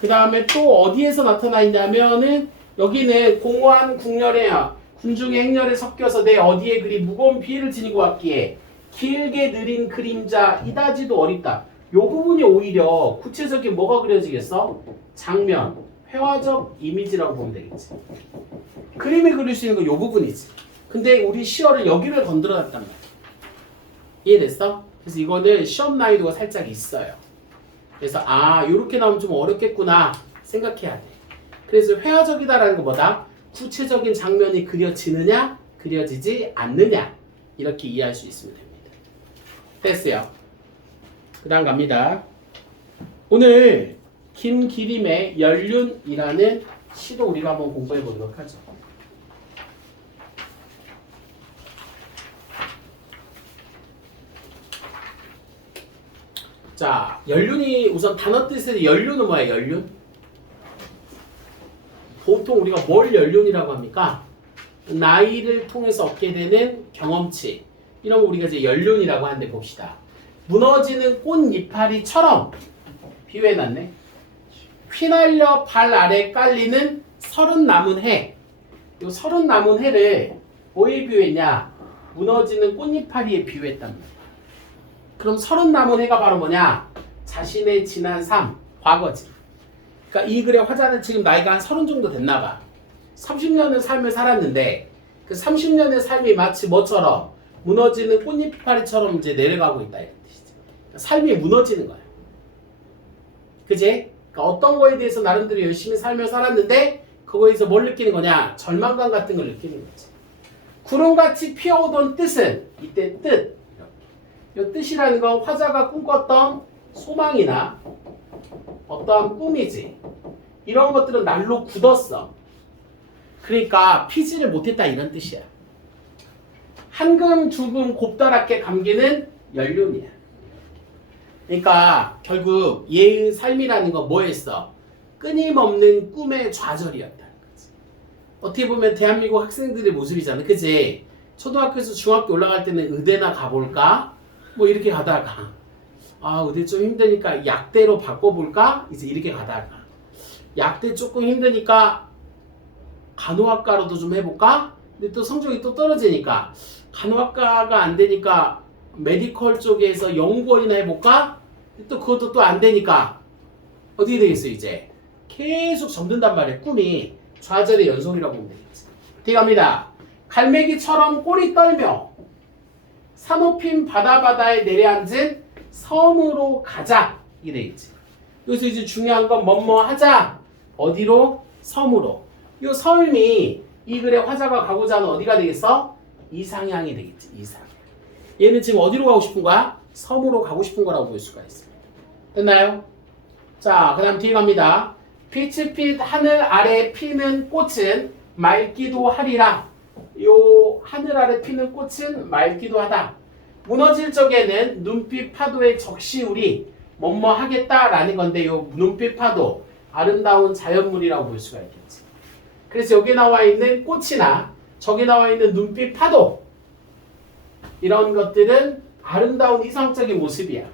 그 다음에 또 어디에서 나타나 있냐면은 여기는 공허한 궁열에야 군중의 행렬에 섞여서 내 어디에 그리 무거운 피해를 지니고 왔기에 길게 느린 그림자 이다지도 어렵다. 요 부분이 오히려 구체적인 뭐가 그려지겠어? 장면, 회화적 이미지라고 보면 되겠지. 그림을 그릴 수 있는 건 요 부분이지. 근데 우리 시어를 여기를 건드려 놨단 말이야. 이해됐어? 그래서 이거는 시험 난이도가 살짝 있어요. 그래서 요렇게 나오면 좀 어렵겠구나 생각해야 돼. 그래서 회화적이다라는 것보다 구체적인 장면이 그려지느냐 그려지지 않느냐 이렇게 이해할 수 있으면 됩니다. 됐어요. 그 다음 갑니다. 오늘 김기림의 연륜이라는 시도 우리가 한번 공부해 보도록 하죠. 자, 연륜이 우선 단어 뜻에서 연륜은 뭐야? 연륜? 보통 우리가 뭘 연륜이라고 합니까? 나이를 통해서 얻게 되는 경험치 이런 거 우리가 이제 연륜이라고 하는데 봅시다. 무너지는 꽃이파리처럼 비유해놨네. 휘날려 발 아래 깔리는 서른 남은 해. 이 서른 남은 해를 뭐에 비유했냐? 무너지는 꽃이파리에 비유했단 말이야. 그럼 서른 남은 해가 바로 뭐냐? 자신의 지난 삶, 과거지. 그러니까 이 글의 화자는 지금 나이가 한 30 정도 됐나 봐. 30년의 삶을 살았는데 그 30년의 삶이 마치 뭐처럼 무너지는 꽃잎파리처럼 이제 내려가고 있다 이런 뜻이지. 그러니까 삶이 무너지는 거야. 그지? 그러니까 어떤 거에 대해서 나름대로 열심히 삶을 살았는데 그거에서 뭘 느끼는 거냐? 절망감 같은 걸 느끼는 거지. 구름같이 피어오던 뜻은 이때 뜻. 이 뜻이라는 건 화자가 꿈꿨던 소망이나 어떠한 꿈이지. 이런 것들은 날로 굳었어. 그러니까 피지를 못했다 이런 뜻이야. 한금 두금 곱다랗게 감기는 연륜이야. 그러니까 결국 얘의 삶이라는 건 뭐였어? 끊임없는 꿈의 좌절이었다는 거지. 어떻게 보면 대한민국 학생들의 모습이잖아. 그치? 초등학교에서 중학교 올라갈 때는 의대나 가볼까? 뭐 이렇게 가다가 의대 좀 힘드니까 약대로 바꿔볼까? 이제 이렇게 가다가 약대 조금 힘드니까 간호학과로도 좀 해볼까? 근데 또 성적이 또 떨어지니까 간호학과가 안 되니까 메디컬 쪽에서 연구원이나 해볼까? 또 그것도 또 안 되니까 어떻게 되겠어 이제? 계속 접는단 말이야. 꿈이 좌절의 연속이라고 보면 되겠지. 뒤에 갑니다. 갈매기처럼 꼬리 떨며 사모핀 바다바다에 내려앉은 섬으로 가자 이래 있지. 여기서 이제 중요한 건 뭐뭐 하자. 어디로? 섬으로. 이 섬이 이 글의 화자가 가고자 하는 어디가 되겠어? 이상향이 되겠지. 이상. 얘는 지금 어디로 가고 싶은 거야? 섬으로 가고 싶은 거라고 볼 수가 있습니다. 됐나요? 자, 그 다음 뒤에 갑니다. 빛이 하늘 아래 피는 꽃은 맑기도 하리라. 요 하늘 아래 피는 꽃은 맑기도 하다. 무너질 적에는 눈빛 파도의 적시울이 뭐뭐 하겠다라는 건데 요 눈빛 파도 아름다운 자연물이라고 볼 수가 있겠지. 그래서 여기 나와 있는 꽃이나 저기 나와 있는 눈빛 파도 이런 것들은 아름다운 이상적인 모습이야.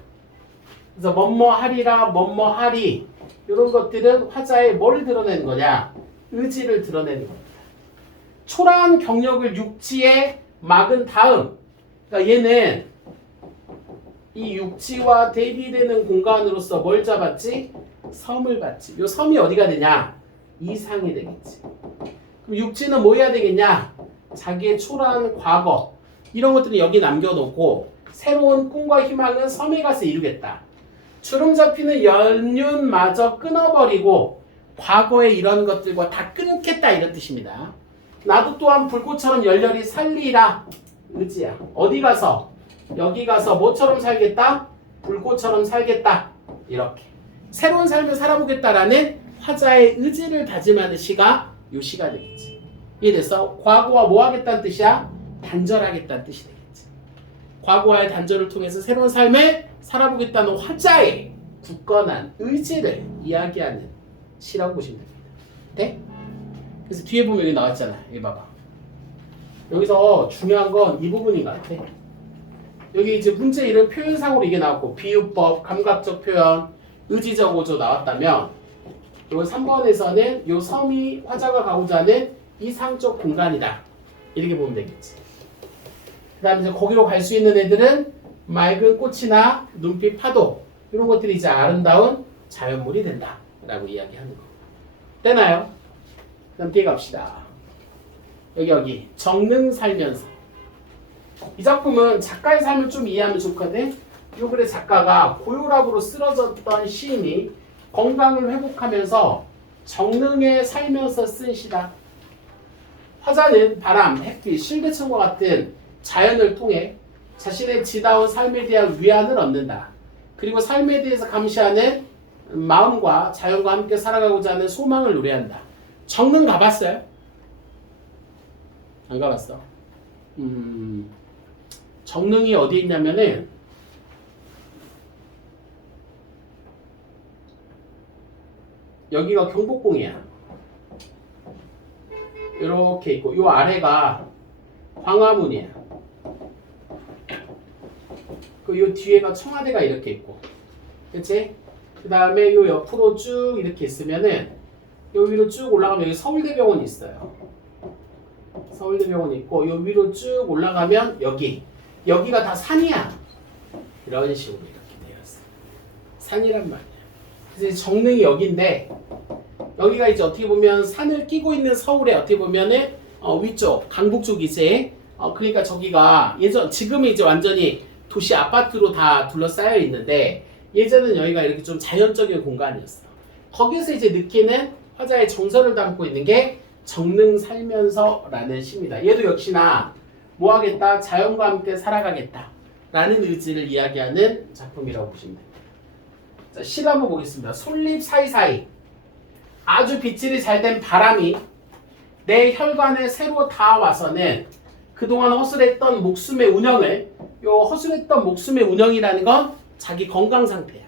그래서 뭐뭐 하리라 뭐뭐 하리 이런 것들은 화자의 뭘 드러내는 거냐? 의지를 드러내는 겁니다. 초라한 경력을 육지에 막은 다음 그러니까 얘는 이 육지와 대비되는 공간으로서 뭘 잡았지? 섬을 봤지. 이 섬이 어디가 되냐? 이상이 되겠지. 그럼 육지는 뭐 해야 되겠냐? 자기의 초라한 과거 이런 것들은 여기 남겨놓고 새로운 꿈과 희망은 섬에 가서 이루겠다. 주름 잡히는 연륜마저 끊어버리고 과거의 이런 것들과 다 끊겠다 이런 뜻입니다. 나도 또한 불꽃처럼 열렬히 살리라 의지야. 어디 가서? 여기 가서 뭐처럼 살겠다? 불꽃처럼 살겠다. 이렇게 새로운 삶을 살아보겠다라는 화자의 의지를 다짐하는 시가 요 시가 되겠지. 이해됐어? 과거와 뭐 하겠다는 뜻이야? 단절하겠다는 뜻이 되겠지. 과거와의 단절을 통해서 새로운 삶을 살아보겠다는 화자의 굳건한 의지를 이야기하는 시라고 보시면 됩니다. 돼? 그래서 뒤에 보면 여기 나왔잖아. 여기 봐봐. 여기서 중요한 건 이 부분인 것 같아. 여기 이제 문제 이름 표현상으로 이게 나왔고 비유법, 감각적 표현, 의지적 오조 나왔다면 요 3번에서는 요 섬이 화자가 가고자 하는 이상적 공간이다. 이렇게 보면 되겠지. 그 다음에 이제 거기로 갈 수 있는 애들은 맑은 꽃이나 눈빛, 파도 이런 것들이 이제 아름다운 자연물이 된다 라고 이야기하는 거. 되나요? 그 다음 뒤에 갑시다. 여기 정릉 살면서. 이 작품은 작가의 삶을 좀 이해하면 좋거든. 요 글의 작가가 고혈압으로 쓰러졌던 시인이 건강을 회복하면서 정릉에 살면서 쓴 시다. 화자는 바람, 햇빛, 실개천과 같은 자연을 통해 자신의 지다운 삶에 대한 위안을 얻는다. 그리고 삶에 대해서 감시하는 마음과 자연과 함께 살아가고자 하는 소망을 노래한다. 정릉 가봤어요? 안 가봤어? 정릉이 어디 있냐면은 여기가 경복궁이야. 이렇게 있고 요 아래가 광화문이야. 그 요 뒤에가 청와대가 이렇게 있고, 그치? 그 다음에 요 옆으로 쭉 이렇게 있으면은 요 위로 쭉 올라가면 여기 서울대병원이 있어요. 서울대병원이 있고 요 위로 쭉 올라가면 여기가 다 산이야. 이런 식으로 이렇게 되어 있어. 산이란 말이야. 그래서 이제 정릉이 여기인데 여기가 이제 어떻게 보면 산을 끼고 있는 서울의 어떻게 보면은 위쪽 강북 쪽이지. 그러니까 저기가 지금은 이제 완전히 도시 아파트로 다 둘러싸여 있는데 예전은 여기가 이렇게 좀 자연적인 공간이었어. 거기서 이제 느끼는 화자의 정서를 담고 있는 게 정릉 살면서라는 시입니다. 얘도 역시나 뭐 하겠다? 자연과 함께 살아가겠다 라는 의지를 이야기하는 작품이라고 보시면 됩니다. 자, 시를 한번 보겠습니다. 솔잎 사이사이 아주 빗질이 잘 된 바람이 내 혈관에 새로 닿아와서는 그동안 허술했던 목숨의 운영을, 요 허술했던 목숨의 운영이라는 건 자기 건강 상태야.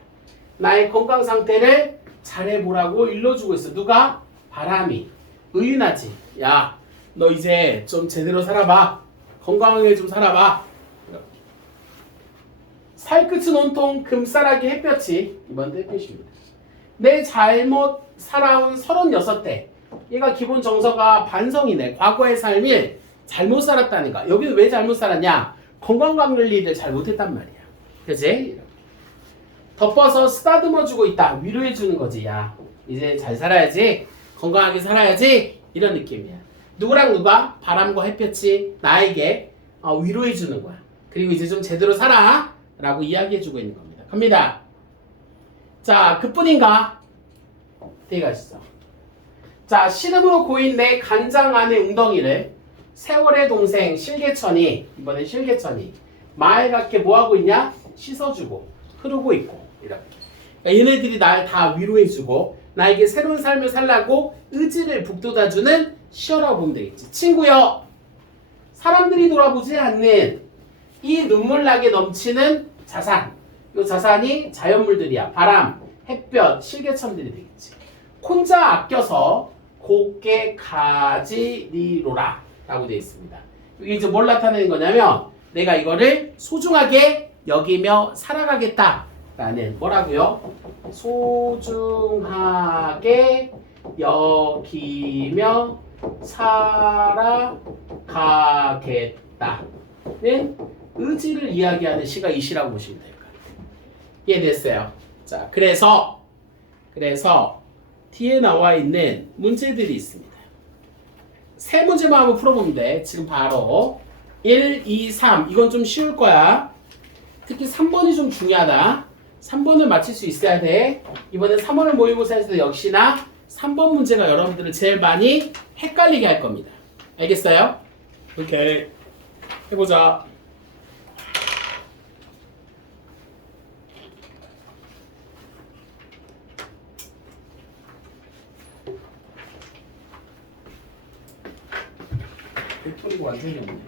나의 건강 상태를 잘해보라고 일러주고 있어. 누가? 바람이. 의윤하지. 야, 너 이제 좀 제대로 살아봐. 건강하게 좀 살아봐. 살끝은 온통 금싸라기 햇볕이, 이번도 햇빛입니다. 내 잘못 살아온 36대. 얘가 기본 정서가 반성이네. 과거의 삶을 잘못 살았다니까. 여기는 왜 잘못 살았냐? 건강관리를 잘 못했단 말이야. 그치? 덮어서 쓰다듬어주고 있다. 위로해주는 거지. 야, 이제 잘 살아야지. 건강하게 살아야지. 이런 느낌이야. 누구랑 누가? 바람과 햇볕이 나에게 위로해주는 거야. 그리고 이제 좀 제대로 살아 라고 이야기해주고 있는 겁니다. 갑니다. 자, 그뿐인가? 뒤에 가시죠. 자, 시름으로 고인 내 간장 안의 웅덩이를 세월의 동생 실개천이, 이번엔 실개천이 마을같게 뭐하고 있냐? 씻어주고 흐르고 있고 이렇게. 그러니까 얘네들이 날 다 위로해주고 나에게 새로운 삶을 살라고 의지를 북돋아주는 시어라고 보면 되겠지. 친구여, 사람들이 돌아보지 않는 이 눈물나게 넘치는 자산, 이 자산이 자연물들이야. 바람, 햇볕, 실개천들이 되겠지. 혼자 아껴서 곱게 가지리로라 라고 되어 있습니다. 이게 이제 뭘 나타내는 거냐면 내가 이거를 소중하게 여기며 살아가겠다 라는, 뭐라고요? 소중하게 여기며 살아가겠다는 의지를 이야기하는 시가 이 시라고 보시면 될 거예요. 이해됐어요? 자, 그래서 뒤에 나와 있는 문제들이 있습니다. 세 문제만 한번 풀어보면 돼. 지금 바로 1, 2, 3 이건 좀 쉬울 거야. 특히 3번이 좀 중요하다. 3번을 맞힐 수 있어야 돼. 이번에 3월을 모의고사에서도 역시나 3번 문제가 여러분들을 제일 많이 헷갈리게 할 겁니다. 알겠어요? 오케이. 해보자. 벡터리가 완전히 없네.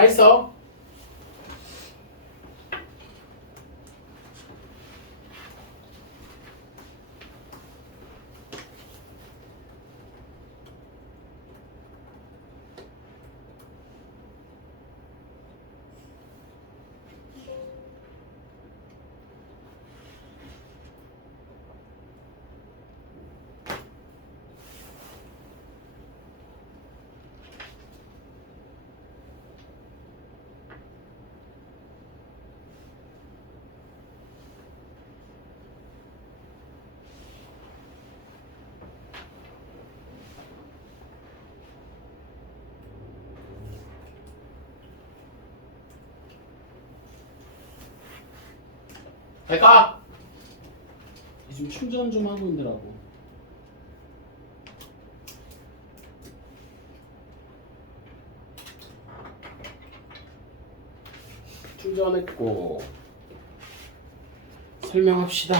다 했어. 가. 지금 충전 좀 하고 있느라고. 충전했고 설명합시다.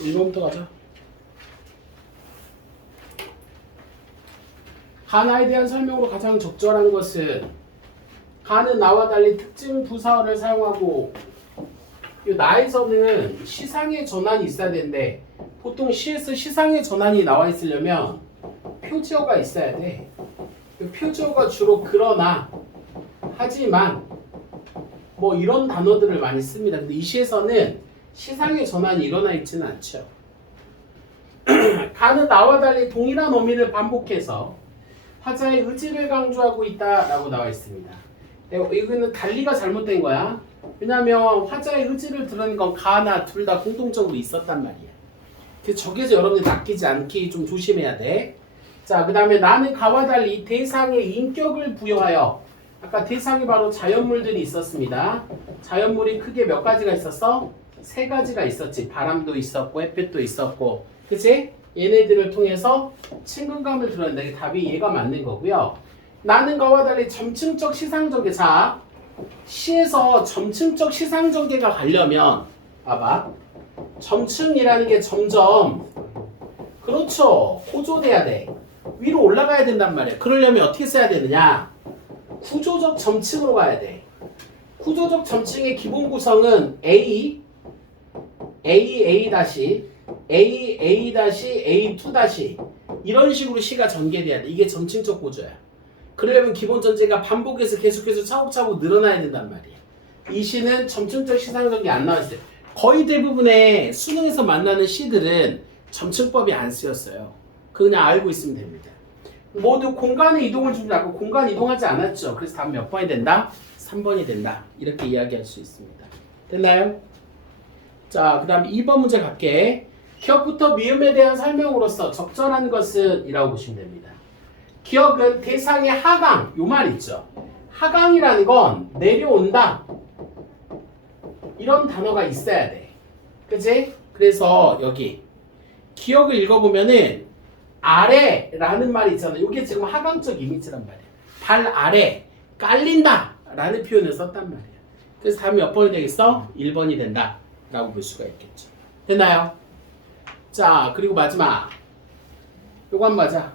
1번부터 가자. 가나에 대한 설명으로 가장 적절한 것은 가는 나와 달리 특징 부사어를 사용하고 이 나에서는 시상의 전환이 있어야 되는데 보통 시에서 시상의 전환이 나와 있으려면 표지어가 있어야 돼. 표지어가 주로 그러나 하지만 뭐 이런 단어들을 많이 씁니다. 근데 이 시에서는 시상의 전환이 일어나 있지는 않죠. 가는 나와 달리 동일한 의미를 반복해서 화자의 의지를 강조하고 있다라고 나와 있습니다. 이거는 달리가 잘못된 거야. 왜냐하면 화자의 의지를 드러낸 건 가나 둘 다 공통적으로 있었단 말이야. 그래서 저기서 여러분들 낚이지 않기 좀 조심해야 돼. 자, 그 다음에 나는 가와 달리 대상에 인격을 부여하여 아까 대상이 바로 자연물들이 있었습니다. 자연물이 크게 몇 가지가 있었어? 3가지가 있었지. 바람도 있었고 햇빛도 있었고 그치? 얘네들을 통해서 친근감을 드러낸다. 이게 답이 얘가 맞는 거고요. 나는 가와 달리 점층적 시상전개. 자, 시에서 점층적 시상전개가 가려면 봐봐. 점층이라는 게 점점 그렇죠. 호조돼야 돼. 위로 올라가야 된단 말이야. 그러려면 어떻게 써야 되느냐? 구조적 점층으로 가야 돼. 구조적 점층의 기본 구성은 A, A 다시 A, A-A-A2 이런 식으로 시가 전개돼야 돼. 이게 점층적 구조야. 그러려면 기본 전제가 반복해서 계속해서 차곡차곡 늘어나야 된단 말이야. 이 시는 점층적 시상전개 안 나왔어요. 거의 대부분의 수능에서 만나는 시들은 점층법이 안 쓰였어요. 그냥 알고 있으면 됩니다. 모두 공간의 이동을 준비하고 공간 이동하지 않았죠. 그래서 답 몇 번이 된다? 3번이 된다. 이렇게 이야기할 수 있습니다. 됐나요? 자, 그 다음 2번 문제 갈게. 기억부터 미음에 대한 설명으로서 적절한 것은 이라고 보시면 됩니다. 기억은 대상의 하강, 요 말 있죠. 하강이라는 건 내려온다. 이런 단어가 있어야 돼. 그치? 그래서 여기 기억을 읽어보면은 아래라는 말이 있잖아요. 이게 지금 하강적 이미지란 말이야. 발 아래 깔린다 라는 표현을 썼단 말이야. 그래서 답이 몇 번이 되겠어? 1번이 된다 라고 볼 수가 있겠죠. 됐나요? 자, 그리고 마지막 요거 한번 보자.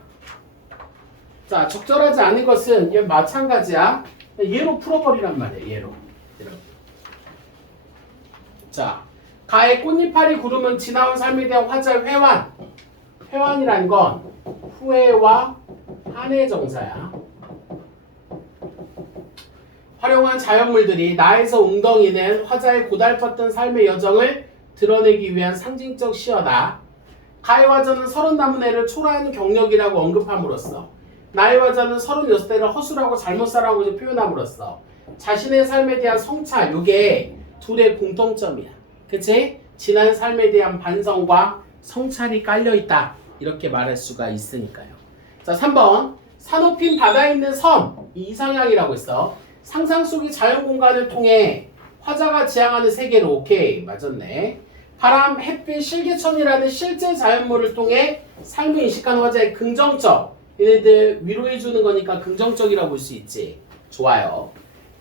자, 적절하지 않은 것은 얘 마찬가지야. 얘로 풀어버리란 말이야. 얘로. 이렇게. 자, 가의 꽃잎알이 구르면 지나온 삶에 대한 화자의 회환. 회환이란 건 후회와 한의 정사야. 활용한 자연물들이 나에서 웅덩이는 화자의 고달팠던 삶의 여정을 드러내기 위한 상징적 시어다. 가의 화자는 30남은 초라한 경력이라고 언급함으로써 나의 화자는 36대를 허술하고 잘못 살아고 표현함으로써 자신의 삶에 대한 성찰, 이게 둘의 공통점이야. 그치? 지난 삶에 대한 반성과 성찰이 깔려있다. 이렇게 말할 수가 있으니까요. 자, 3번. 산호핀 바다에 있는 섬, 이 이상향이라고 있어. 상상 속의 자연 공간을 통해 화자가 지향하는 세계로. 오케이, 맞았네. 바람, 햇빛, 실개천이라는 실제 자연물을 통해 삶을 인식한 화자의 긍정적. 얘네들 위로해주는 거니까 긍정적이라고 볼 수 있지. 좋아요.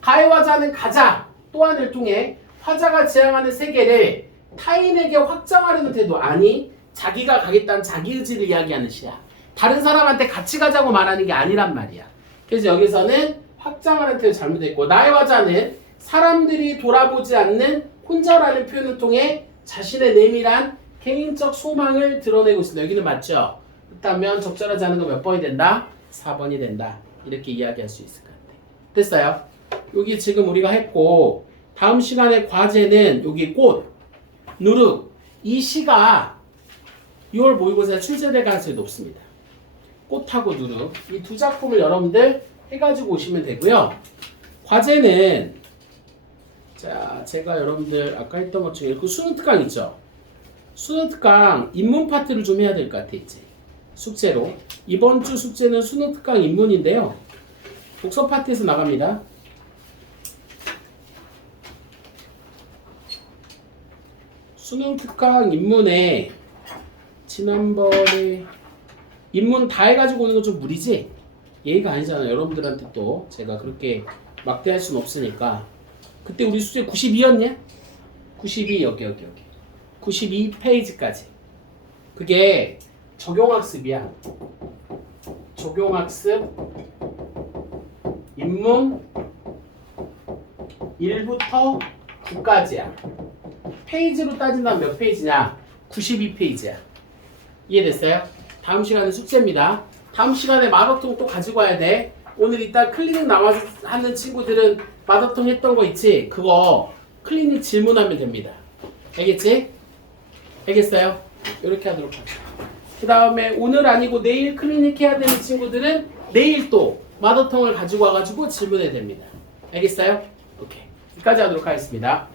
가의 화자는 가자 또한을 통해 화자가 지향하는 세계를 타인에게 확장하려는 태도. 아니, 자기가 가겠다는 자기 의지를 이야기하는 시야. 다른 사람한테 같이 가자고 말하는 게 아니란 말이야. 그래서 여기서는 확장하는 태도 잘못됐고 나의 화자는 사람들이 돌아보지 않는 혼자라는 표현을 통해 자신의 내밀한 개인적 소망을 드러내고 있습니다. 여기는 맞죠? 그렇다면 적절하지 않은 거 몇 번이 된다? 4번이 된다. 이렇게 이야기할 수 있을 것 같아. 됐어요? 여기 지금 우리가 했고 다음 시간에 과제는 여기 꽃, 누룩 이 시가 6월 모의고사에 출제될 가능성이 높습니다. 꽃하고 누룩 이 두 작품을 여러분들 해가지고 오시면 되고요. 과제는 자 제가 여러분들 아까 했던 것 중에 그 수능 특강 있죠? 수능 특강 인문 파트를 좀 해야 될 것 같아 이제 숙제로 이번 주 숙제는 수능 특강 인문인데요. 독서 파트에서 나갑니다. 수능 특강 인문에 지난번에 인문 다 해가지고 오는 건 좀 무리지? 예의가 아니잖아요. 여러분들한테 또 제가 그렇게 막대할 수는 없으니까. 그때 우리 숙제 92였냐? 92 여기 92페이지까지. 그게 적용학습이야. 적용학습 인문 1부터 9까지야. 페이지로 따진다면 몇 페이지냐? 92페이지야. 이해됐어요? 다음 시간은 숙제입니다. 다음 시간에 마더통 또 가지고 와야 돼. 오늘 이따 클리닉 나와서 하는 친구들은 마더통 했던 거 있지? 그거 클리닉 질문하면 됩니다. 알겠지? 알겠어요? 이렇게 하도록 할게요. 그 다음에 오늘 아니고 내일 클리닉 해야 되는 친구들은 내일 또 마더통을 가지고 와가지고 질문해야 됩니다. 알겠어요? 오케이. 여기까지 하도록 하겠습니다.